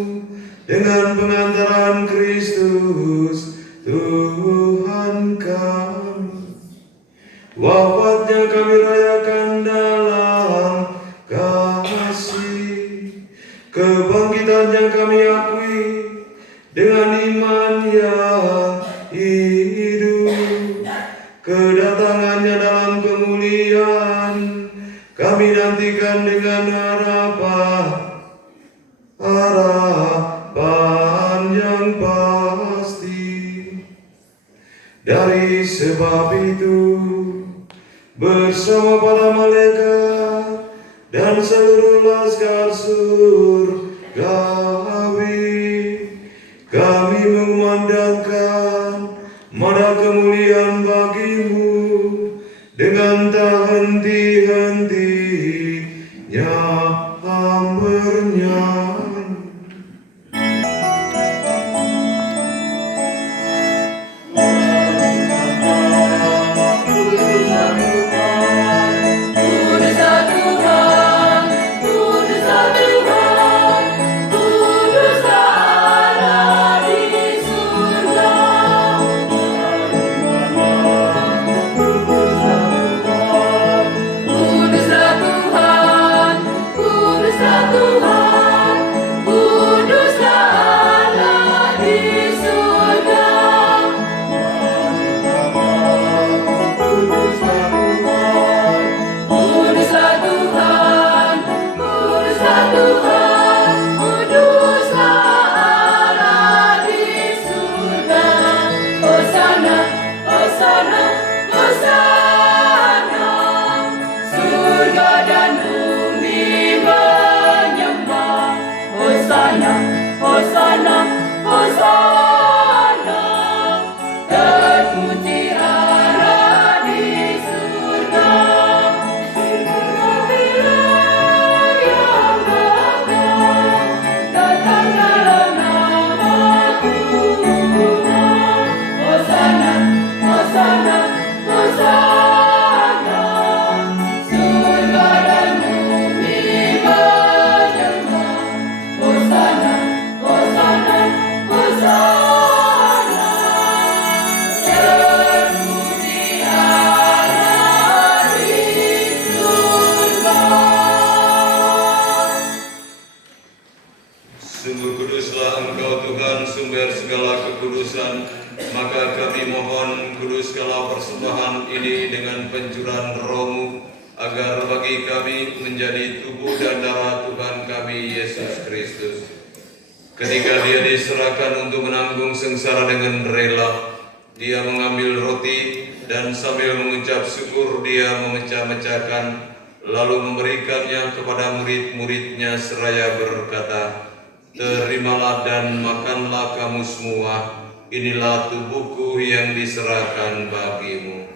dengan pengantaran Kristus Tuhan kami. Wafatnya kami rayakan dalam kasih, kebangkitannya kami akui dengan iman yang hidup, kedatangannya dalam kemuliaan kami nantikan dengan harapan yang pasti. Dari sebab itu, bersama para malaikat dan seluruh laskar surgawi, kami mengumandangkan mada kemuliaan bagi-Mu dengan tak henti-hentinya bernyanyi. Sungguh kuduslah Engkau Tuhan, sumber segala kekudusan. Maka kami mohon kuduskanlah persembahan ini dengan pencurahan Roh-Mu, agar bagi kami menjadi tubuh dan darah Tuhan kami Yesus Kristus. Ketika dia diserahkan untuk menanggung sengsara dengan rela, dia mengambil roti dan sambil mengucap syukur dia memecah-mecahkan, lalu memberikannya kepada murid-muridnya seraya berkata, "Terimalah dan makanlah kamu semua, inilah tubuhku yang diserahkan bagimu."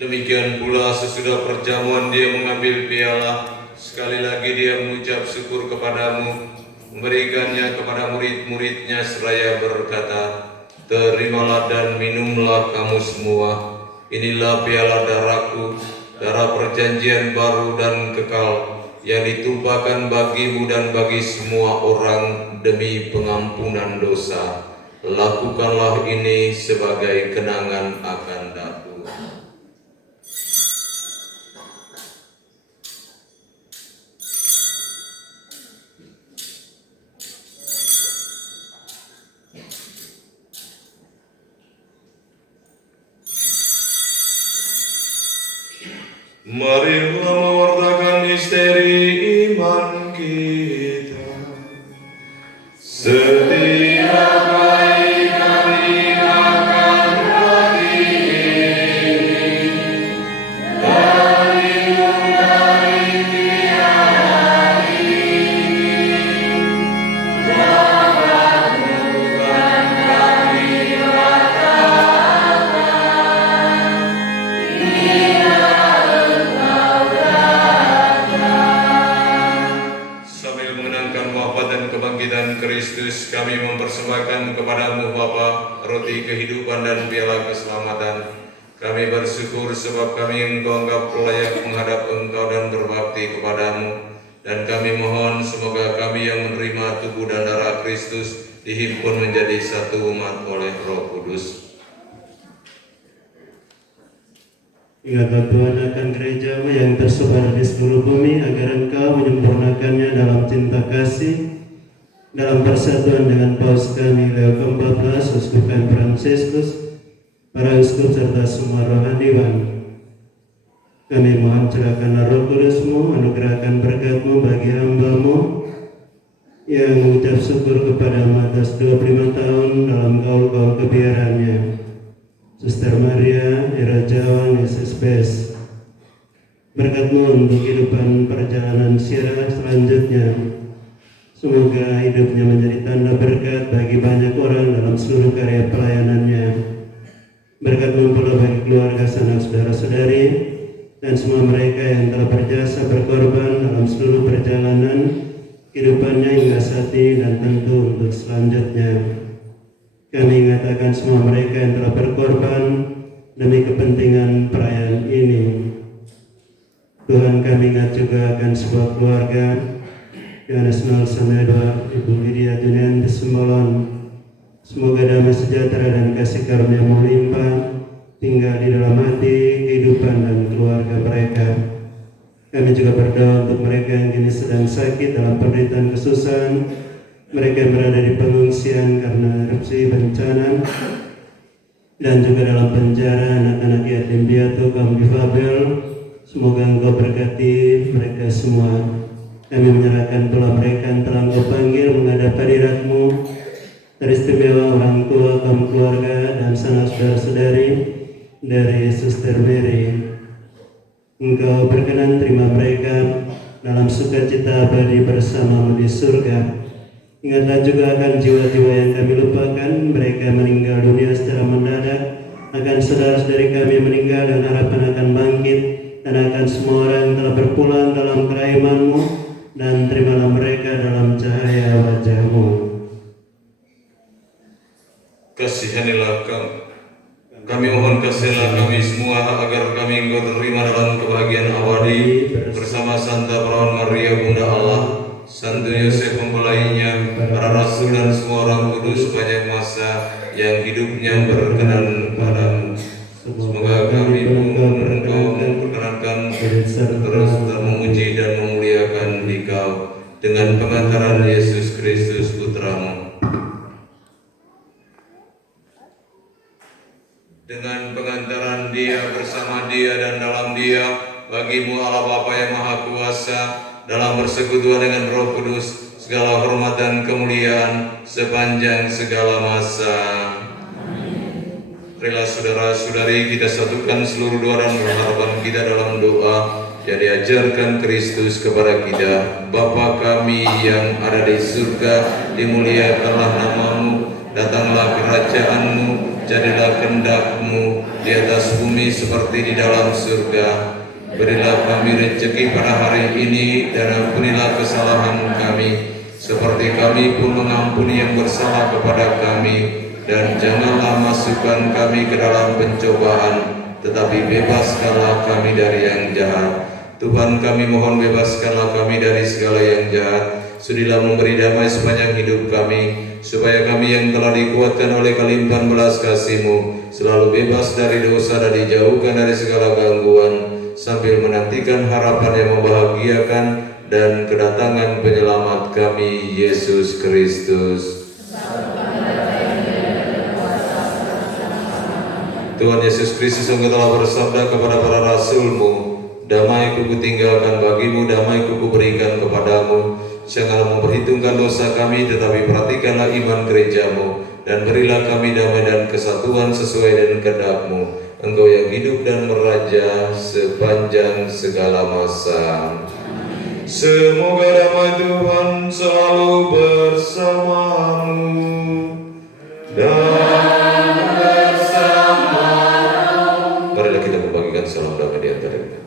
Demikian pula sesudah perjamuan dia mengambil piala, sekali lagi dia mengucap syukur kepadamu, memberikannya kepada murid-muridnya seraya berkata, "Terimalah dan minumlah kamu semua, inilah piala darahku, darah perjanjian baru dan kekal, yang ditumpahkan bagimu dan bagi semua orang demi pengampunan dosa. Lakukanlah ini sebagai kenangan akan aku." Marilah mewartakan misteri iman kita. Setiap kali kami makan roti ini dan minum dari piala ini, maka bukan kami Kristus, kami mempersembahkan kepadamu Bapa roti kehidupan dan piala keselamatan. Kami bersyukur sebab kami Engkau anggap layak menghadap Engkau dan berbakti kepadamu. Dan kami mohon semoga kami yang menerima tubuh dan darah Kristus dihimpun menjadi satu umat oleh Roh Kudus. Ingatlah Tuhan akan gereja-Mu yang tersebar di seluruh bumi, agar Engkau menyempurnakannya dalam cinta kasih, dalam persatuan dengan Paus kami Leo ke-14, Uskup Fransiskus, para uskup serta semua rohaniwan. Kami mohon curahkanlah Roh Kudus-Mu, anugerahkan berkat-Mu bagi hamba-Mu yang mengucap syukur kepadamu atas 25 tahun dalam gaul-gaul kebiarannya. Suster Maria Erojawang SSPS, berkat-Mu untuk kehidupan perjalanan sirah selanjutnya. Semoga hidupnya menjadi tanda berkat bagi banyak orang dalam seluruh karya pelayanannya. Berkat-Mu pula bagi keluarga, sanak saudara-saudari, dan semua mereka yang telah berjasa berkorban dalam seluruh perjalanan kehidupannya hingga saat ini dan tentu untuk selanjutnya. Kami ingatakan semua mereka yang telah berkorban demi kepentingan perayaan ini. Tuhan, kami ingat juga akan sebuah keluarga, Yohanes Noel Samedwa, Ibu Lydia Junian di Sembolon. Semoga damai sejahtera dan kasih karunia melimpah tinggal di dalam hati, kehidupan dan keluarga mereka. Kami juga berdoa untuk mereka yang kini sedang sakit dalam penderitaan kesusahan, mereka yang berada di pengungsian karena erupsi bencana, dan juga dalam penjara anak-anak yatim piatu, kaum difabel. Semoga Engkau berkati mereka semua. Kami menyerahkan pula mereka yang telah Engkau panggil menghadap hadirat-Mu, teristimewa orang tua, kaum keluarga, dan sanak saudara-saudari dari Suster Mary. Engkau berkenan terima mereka dalam sukacita abadi bersama-Mu di surga. Ingatlah juga akan jiwa-jiwa yang kami lupakan, mereka meninggal dunia secara mendadak, akan saudara-saudari kami meninggal dan harapan akan bangkit, dan akan semua orang yang telah berpulang dalam kerajaan-Mu, dan terimalah mereka dalam cahaya wajah-Mu. Kasihanilah kami mohon kasihilah kami semua agar kami Engkau terima dalam kebahagiaan abadi bersama Santa Perawan Maria Bunda Allah, Santo Yosef mempelainya, para rasul dan semua orang kudus sepanjang masa yang hidupnya berkenan padamu. Semoga kami pun Engkau memperkenankan terus memuji dan memuliakan Dikau dengan pengantaran Yesus Esa dalam persekutuan dengan Roh Kudus, segala hormat dan kemuliaan sepanjang segala masa. Marilah saudara-saudari kita satukan seluruh doa dan pengharapan kita dalam doa yang diajarkan Kristus kepada kita. Bapa kami yang ada di surga, dimuliakanlah namamu, datanglah kerajaan-Mu, jadilah kehendak-Mu di atas bumi seperti di dalam surga. Berilah kami rezeki pada hari ini dan ampunilah kesalahan kami, seperti kami pun mengampuni yang bersalah kepada kami. Dan janganlah masukkan kami ke dalam pencobaan, tetapi bebaskanlah kami dari yang jahat. Tuhan kami mohon bebaskanlah kami dari segala yang jahat. Sudilah memberi damai sepanjang hidup kami, supaya kami yang telah dikuatkan oleh kelimpahan belas kasih-Mu selalu bebas dari dosa dan dijauhkan dari segala gangguan, sambil menantikan harapan yang membahagiakan dan kedatangan penyelamat kami, Yesus Kristus. Tuhan Yesus Kristus, Engkau telah bersabda kepada para rasul-Mu, damai ku tinggalkan bagimu, damai ku berikan kepadamu. Janganlah memperhitungkan dosa kami, tetapi perhatikanlah iman gereja-Mu, dan berilah kami damai dan kesatuan sesuai dengan kehendak-Mu. Engkau yang hidup dan meraja sepanjang segala masa. Semoga damai Tuhan selalu bersamamu dan bersama. Marilah kita membagikan salam damai di antara kita.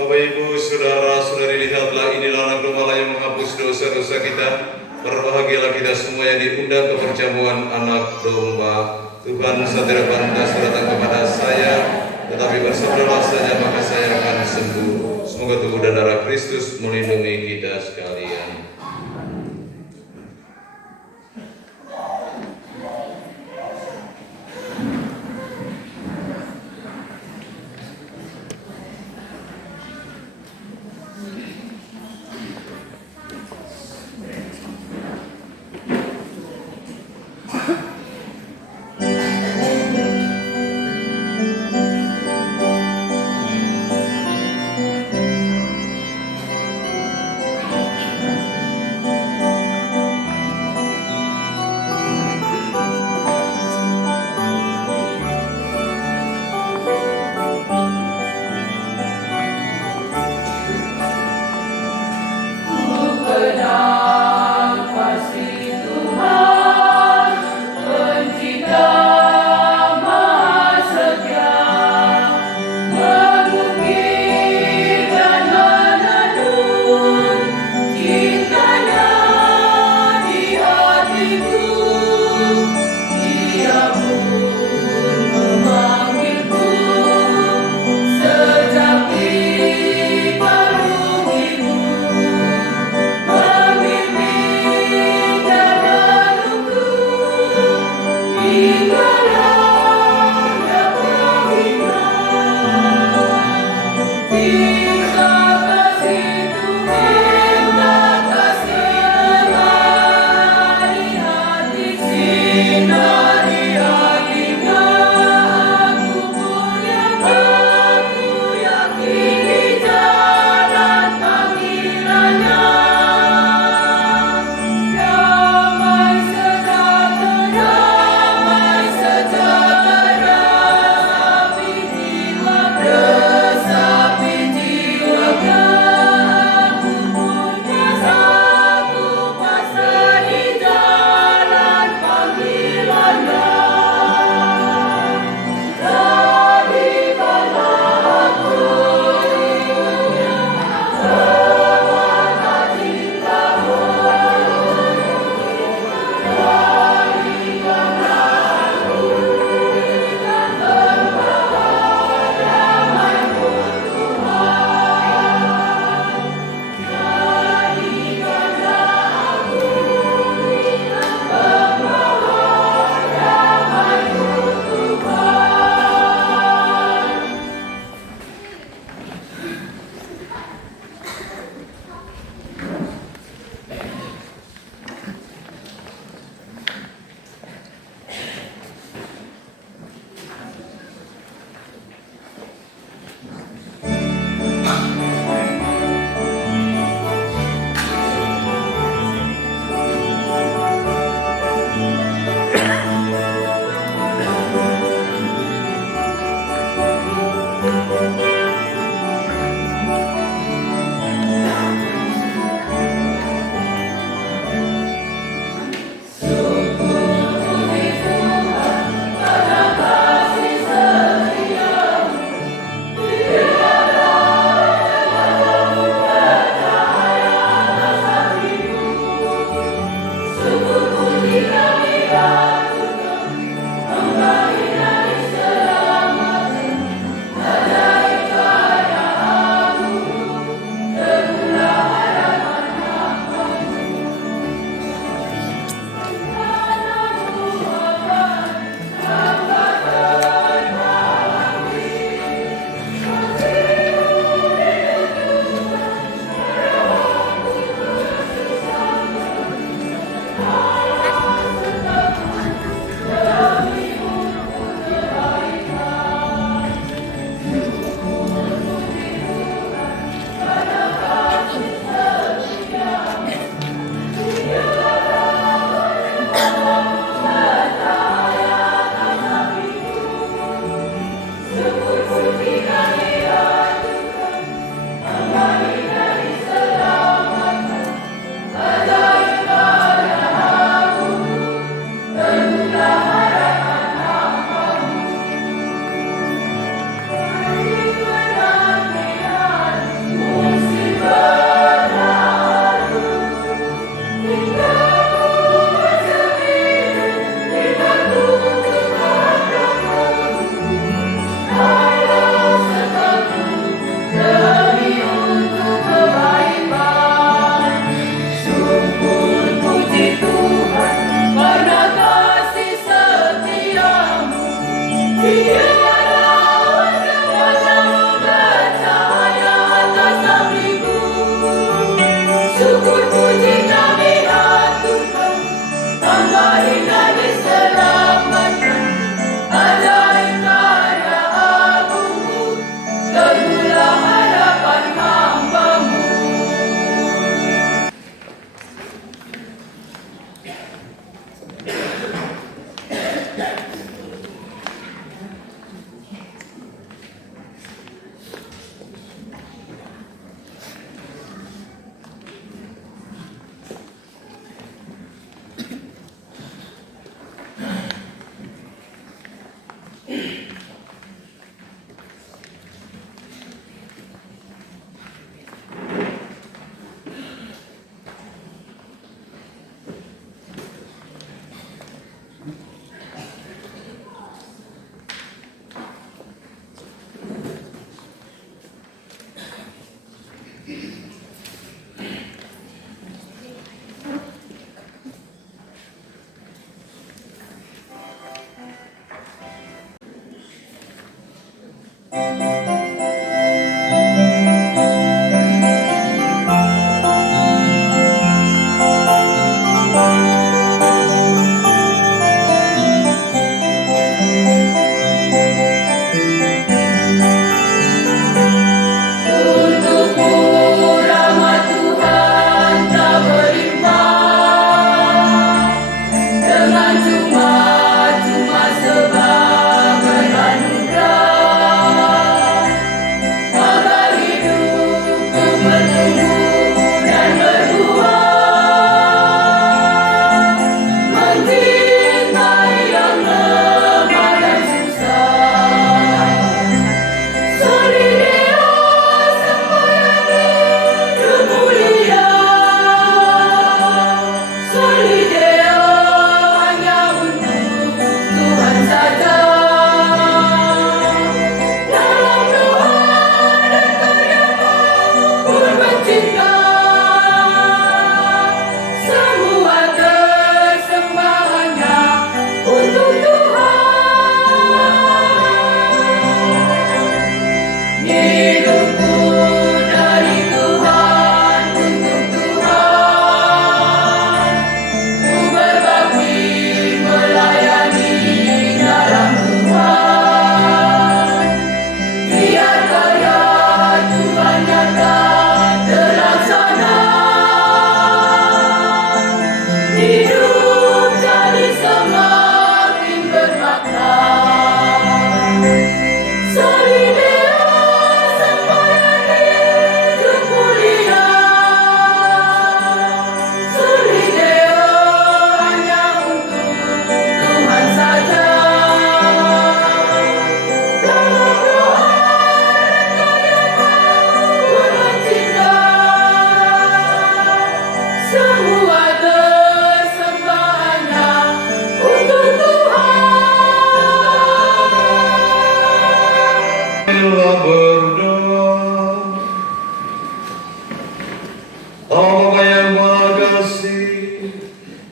Bapak Ibu, saudara-saudari, lihatlah inilah anak domba yang menghapus dosa-dosa kita. Berbahagialah kita semua yang diundang ke perjamuan anak domba. Tuhan tidak pantas datang kepada saya, tetapi bersabdalah saja maka saya akan sembuh. Semoga tubuh dan darah Kristus melindungi kita sekalian. teguhlah harapan hamba-Mu.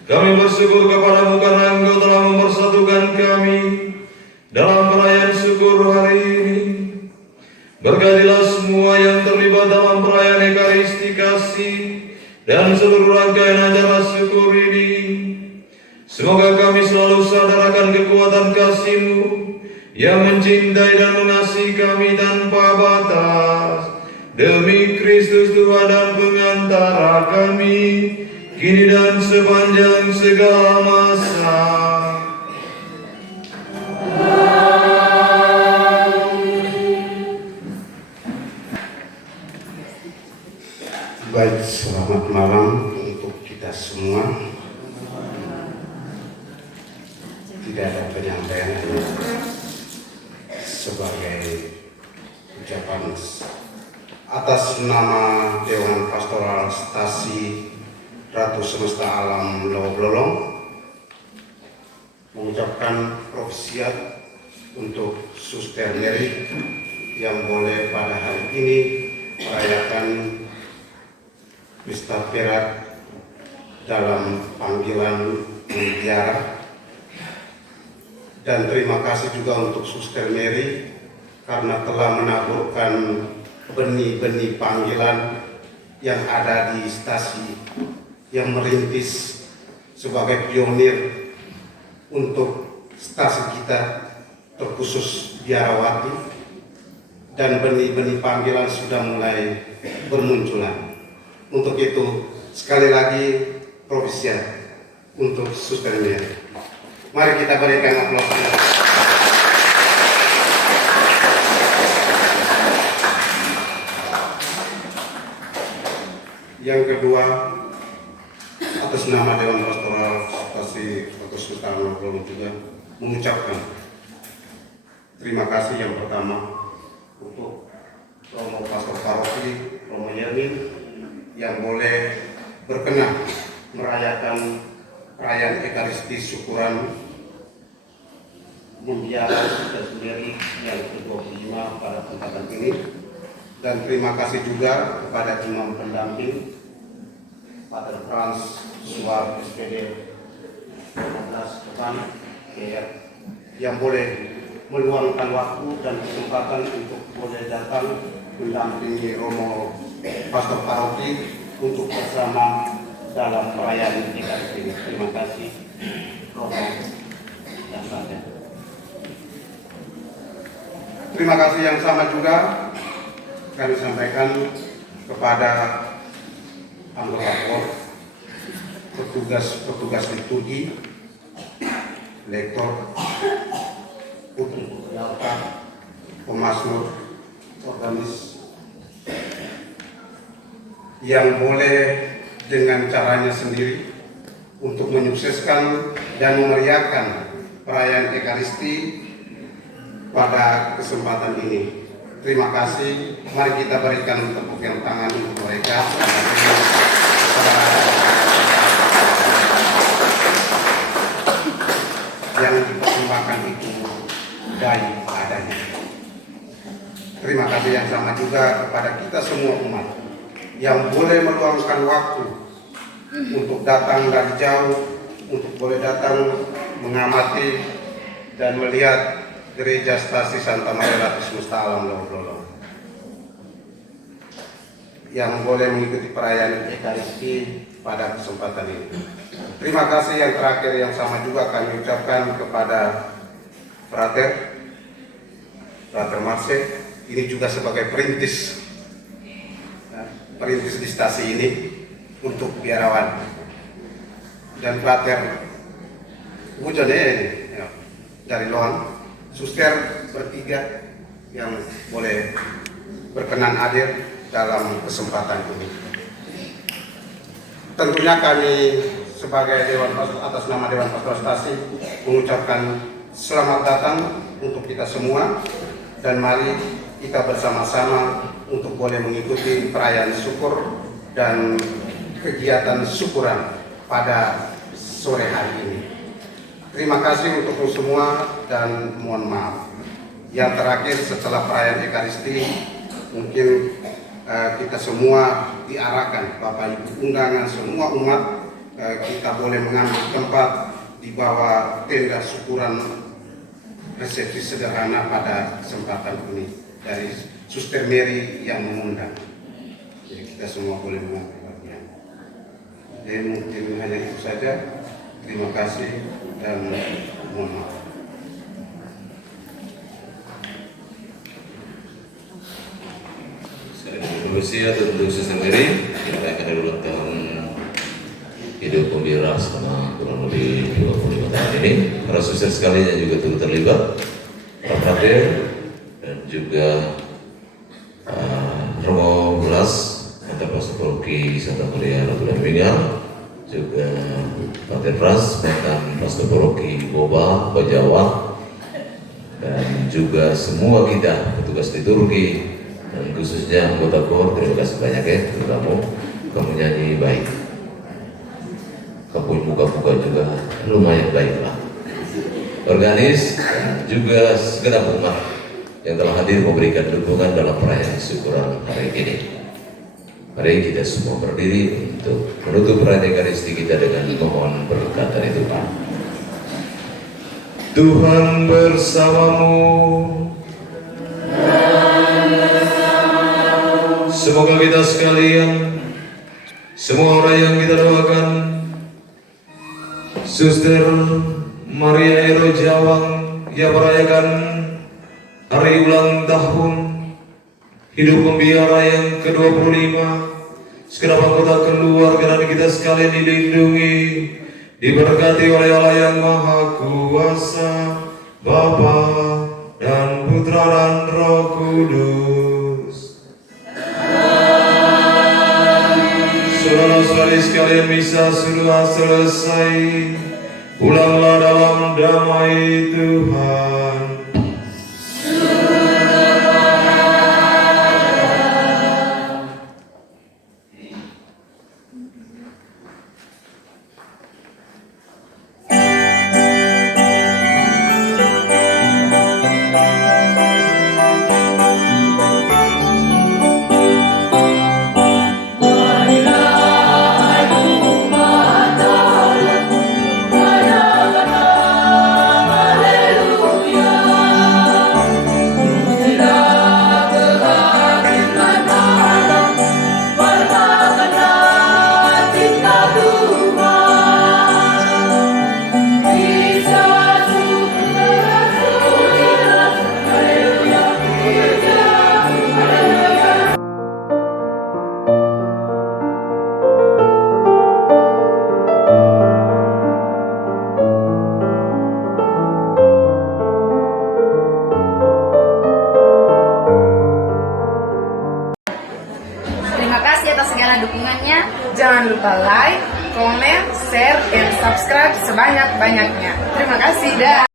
Kami bersyukur kepadamu karena Engkau telah mempersatukan kami dalam perayaan syukur hari ini. Berkatilah semua yang terlibat dalam perayaan Ekaristi Kasih dan seluruh rangkaian acara syukur ini. Semoga kami selalu sadar akan kekuatan kasih-Mu yang mencintai dan mengasihi kami tanpa batas. Demi Kristus Tuhan dan pengantara kami, kini dan sepanjang segala masa. Baik, selamat malam untuk kita semua. Tidak ada penyampaian sebagai ucapan atas nama Dewan Pastoral Stasi Ratu Semesta Alam Loblolong, mengucapkan propsiat untuk Suster Mary yang boleh pada hari ini merayakan pesta perak dalam panggilan mutiara. Dan terima kasih juga untuk Suster Mary karena telah menaburkan benih-benih panggilan yang ada di stasi, yang merintis sebagai pionir untuk stasi kita, terkhusus Biarawati. dan benih-benih panggilan sudah mulai bermunculan. Untuk itu, sekali lagi Propisia untuk Suster Mary. Mari kita berikan aplaus. Yang kedua, atas nama Dewan Pastoral Stasi Kota Sultan Golong juga mengucapkan terima kasih yang pertama untuk Romo Pastor Paroki Romo Yermin yang boleh berkenan merayakan perayaan Ekaristi syukuran Mundial Suster Mary yang ke-25 pada kesempatan ini. Dan terima kasih juga kepada imam pendamping Pater Frans Suar SPD 15 Kepan KR yang boleh meluangkan waktu dan kesempatan untuk boleh datang mendampingi Romo Pastor Paroki untuk bersama dalam perayaan Ekaristi ini. Terima kasih Romo dan Pater. Terima kasih yang sama juga kami sampaikan kepada anggota KOR, petugas liturgi, lektor, putri Yalta, pemazmur, organis, yang boleh dengan caranya sendiri untuk menyukseskan dan memeriahkan perayaan Ekaristi pada kesempatan ini. Terima kasih. Mari kita berikan tepuk tangan untuk mereka. Yang dipersembahkan itu baik adanya. Terima kasih yang sama juga kepada kita semua umat yang boleh meluangkan waktu untuk datang dari jauh, untuk boleh datang mengamati dan melihat Gereja Stasi Santa Maria Latis Musta Alam Lolo, yang boleh mengikuti perayaan Ekaristi pada kesempatan ini. Terima kasih yang terakhir yang sama juga kami ucapkan kepada Frater Marse, ini juga sebagai perintis di stasi ini untuk biarawan, dan Frater Wujone dari Loan, suster bertiga yang boleh berkenan hadir dalam kesempatan ini. Tentunya kami sebagai Dewan Pastoral, atas nama Dewan Pastoral Stasi mengucapkan selamat datang untuk kita semua, dan mari kita bersama-sama untuk boleh mengikuti perayaan syukur dan kegiatan syukuran pada sore hari ini. Terima kasih untuk semua dan mohon maaf. Yang terakhir, setelah perayaan Ekaristi, mungkin kita semua diarahkan, Bapak Ibu undangan semua umat, kita boleh mengambil tempat di bawah tenda syukuran resepsi sederhana pada kesempatan ini dari Suster Mary yang mengundang. Jadi kita semua boleh mengambil bagian. Jadi mungkin hanya itu saja. Terima kasih dan mohon maaf. Berusia untuk Suster Mary, kita akan ada ulang tahun hidup pembira selama kurang lebih 25 tahun ini. Para suster sekalian yang juga turut terlibat, Pak Frater dan juga Romo Blas, Antar Pastor Paroki Santa Maria Ratulan Minggal, juga Pater Pras, mantan Pastor Paroki Boba, Bajawa, dan juga semua kita petugas liturgi dan khususnya anggota KOR. Terima kasih banyak ya, terutama kamu nyanyi baik, kamu muka-muka juga lumayan baik lah, organis, dan juga segenap umat yang telah hadir memberikan dukungan dalam perayaan syukuran hari ini. Mari kita semua berdiri untuk menutup perayaan Ekaristi kita dengan mohon berkat dari Tuhan. Tuhan bersamamu. Semoga kita sekalian, semua orang yang kita doakan, Suster Maria Ero Jawang yang merayakan hari ulang tahun hidup pembiara yang ke-25, segenap anggota keluarga dan kita sekalian dilindungi, diberkati oleh Allah yang Maha Kuasa, Bapa dan Putra dan Roh Kudus. Saudara-saudari sekalian, misa sudah selesai. Pulanglah dalam damai Tuhan. Terima kasih atas segala dukungannya. Jangan lupa like, komen, share, dan subscribe sebanyak-banyaknya. Terima kasih. Dah.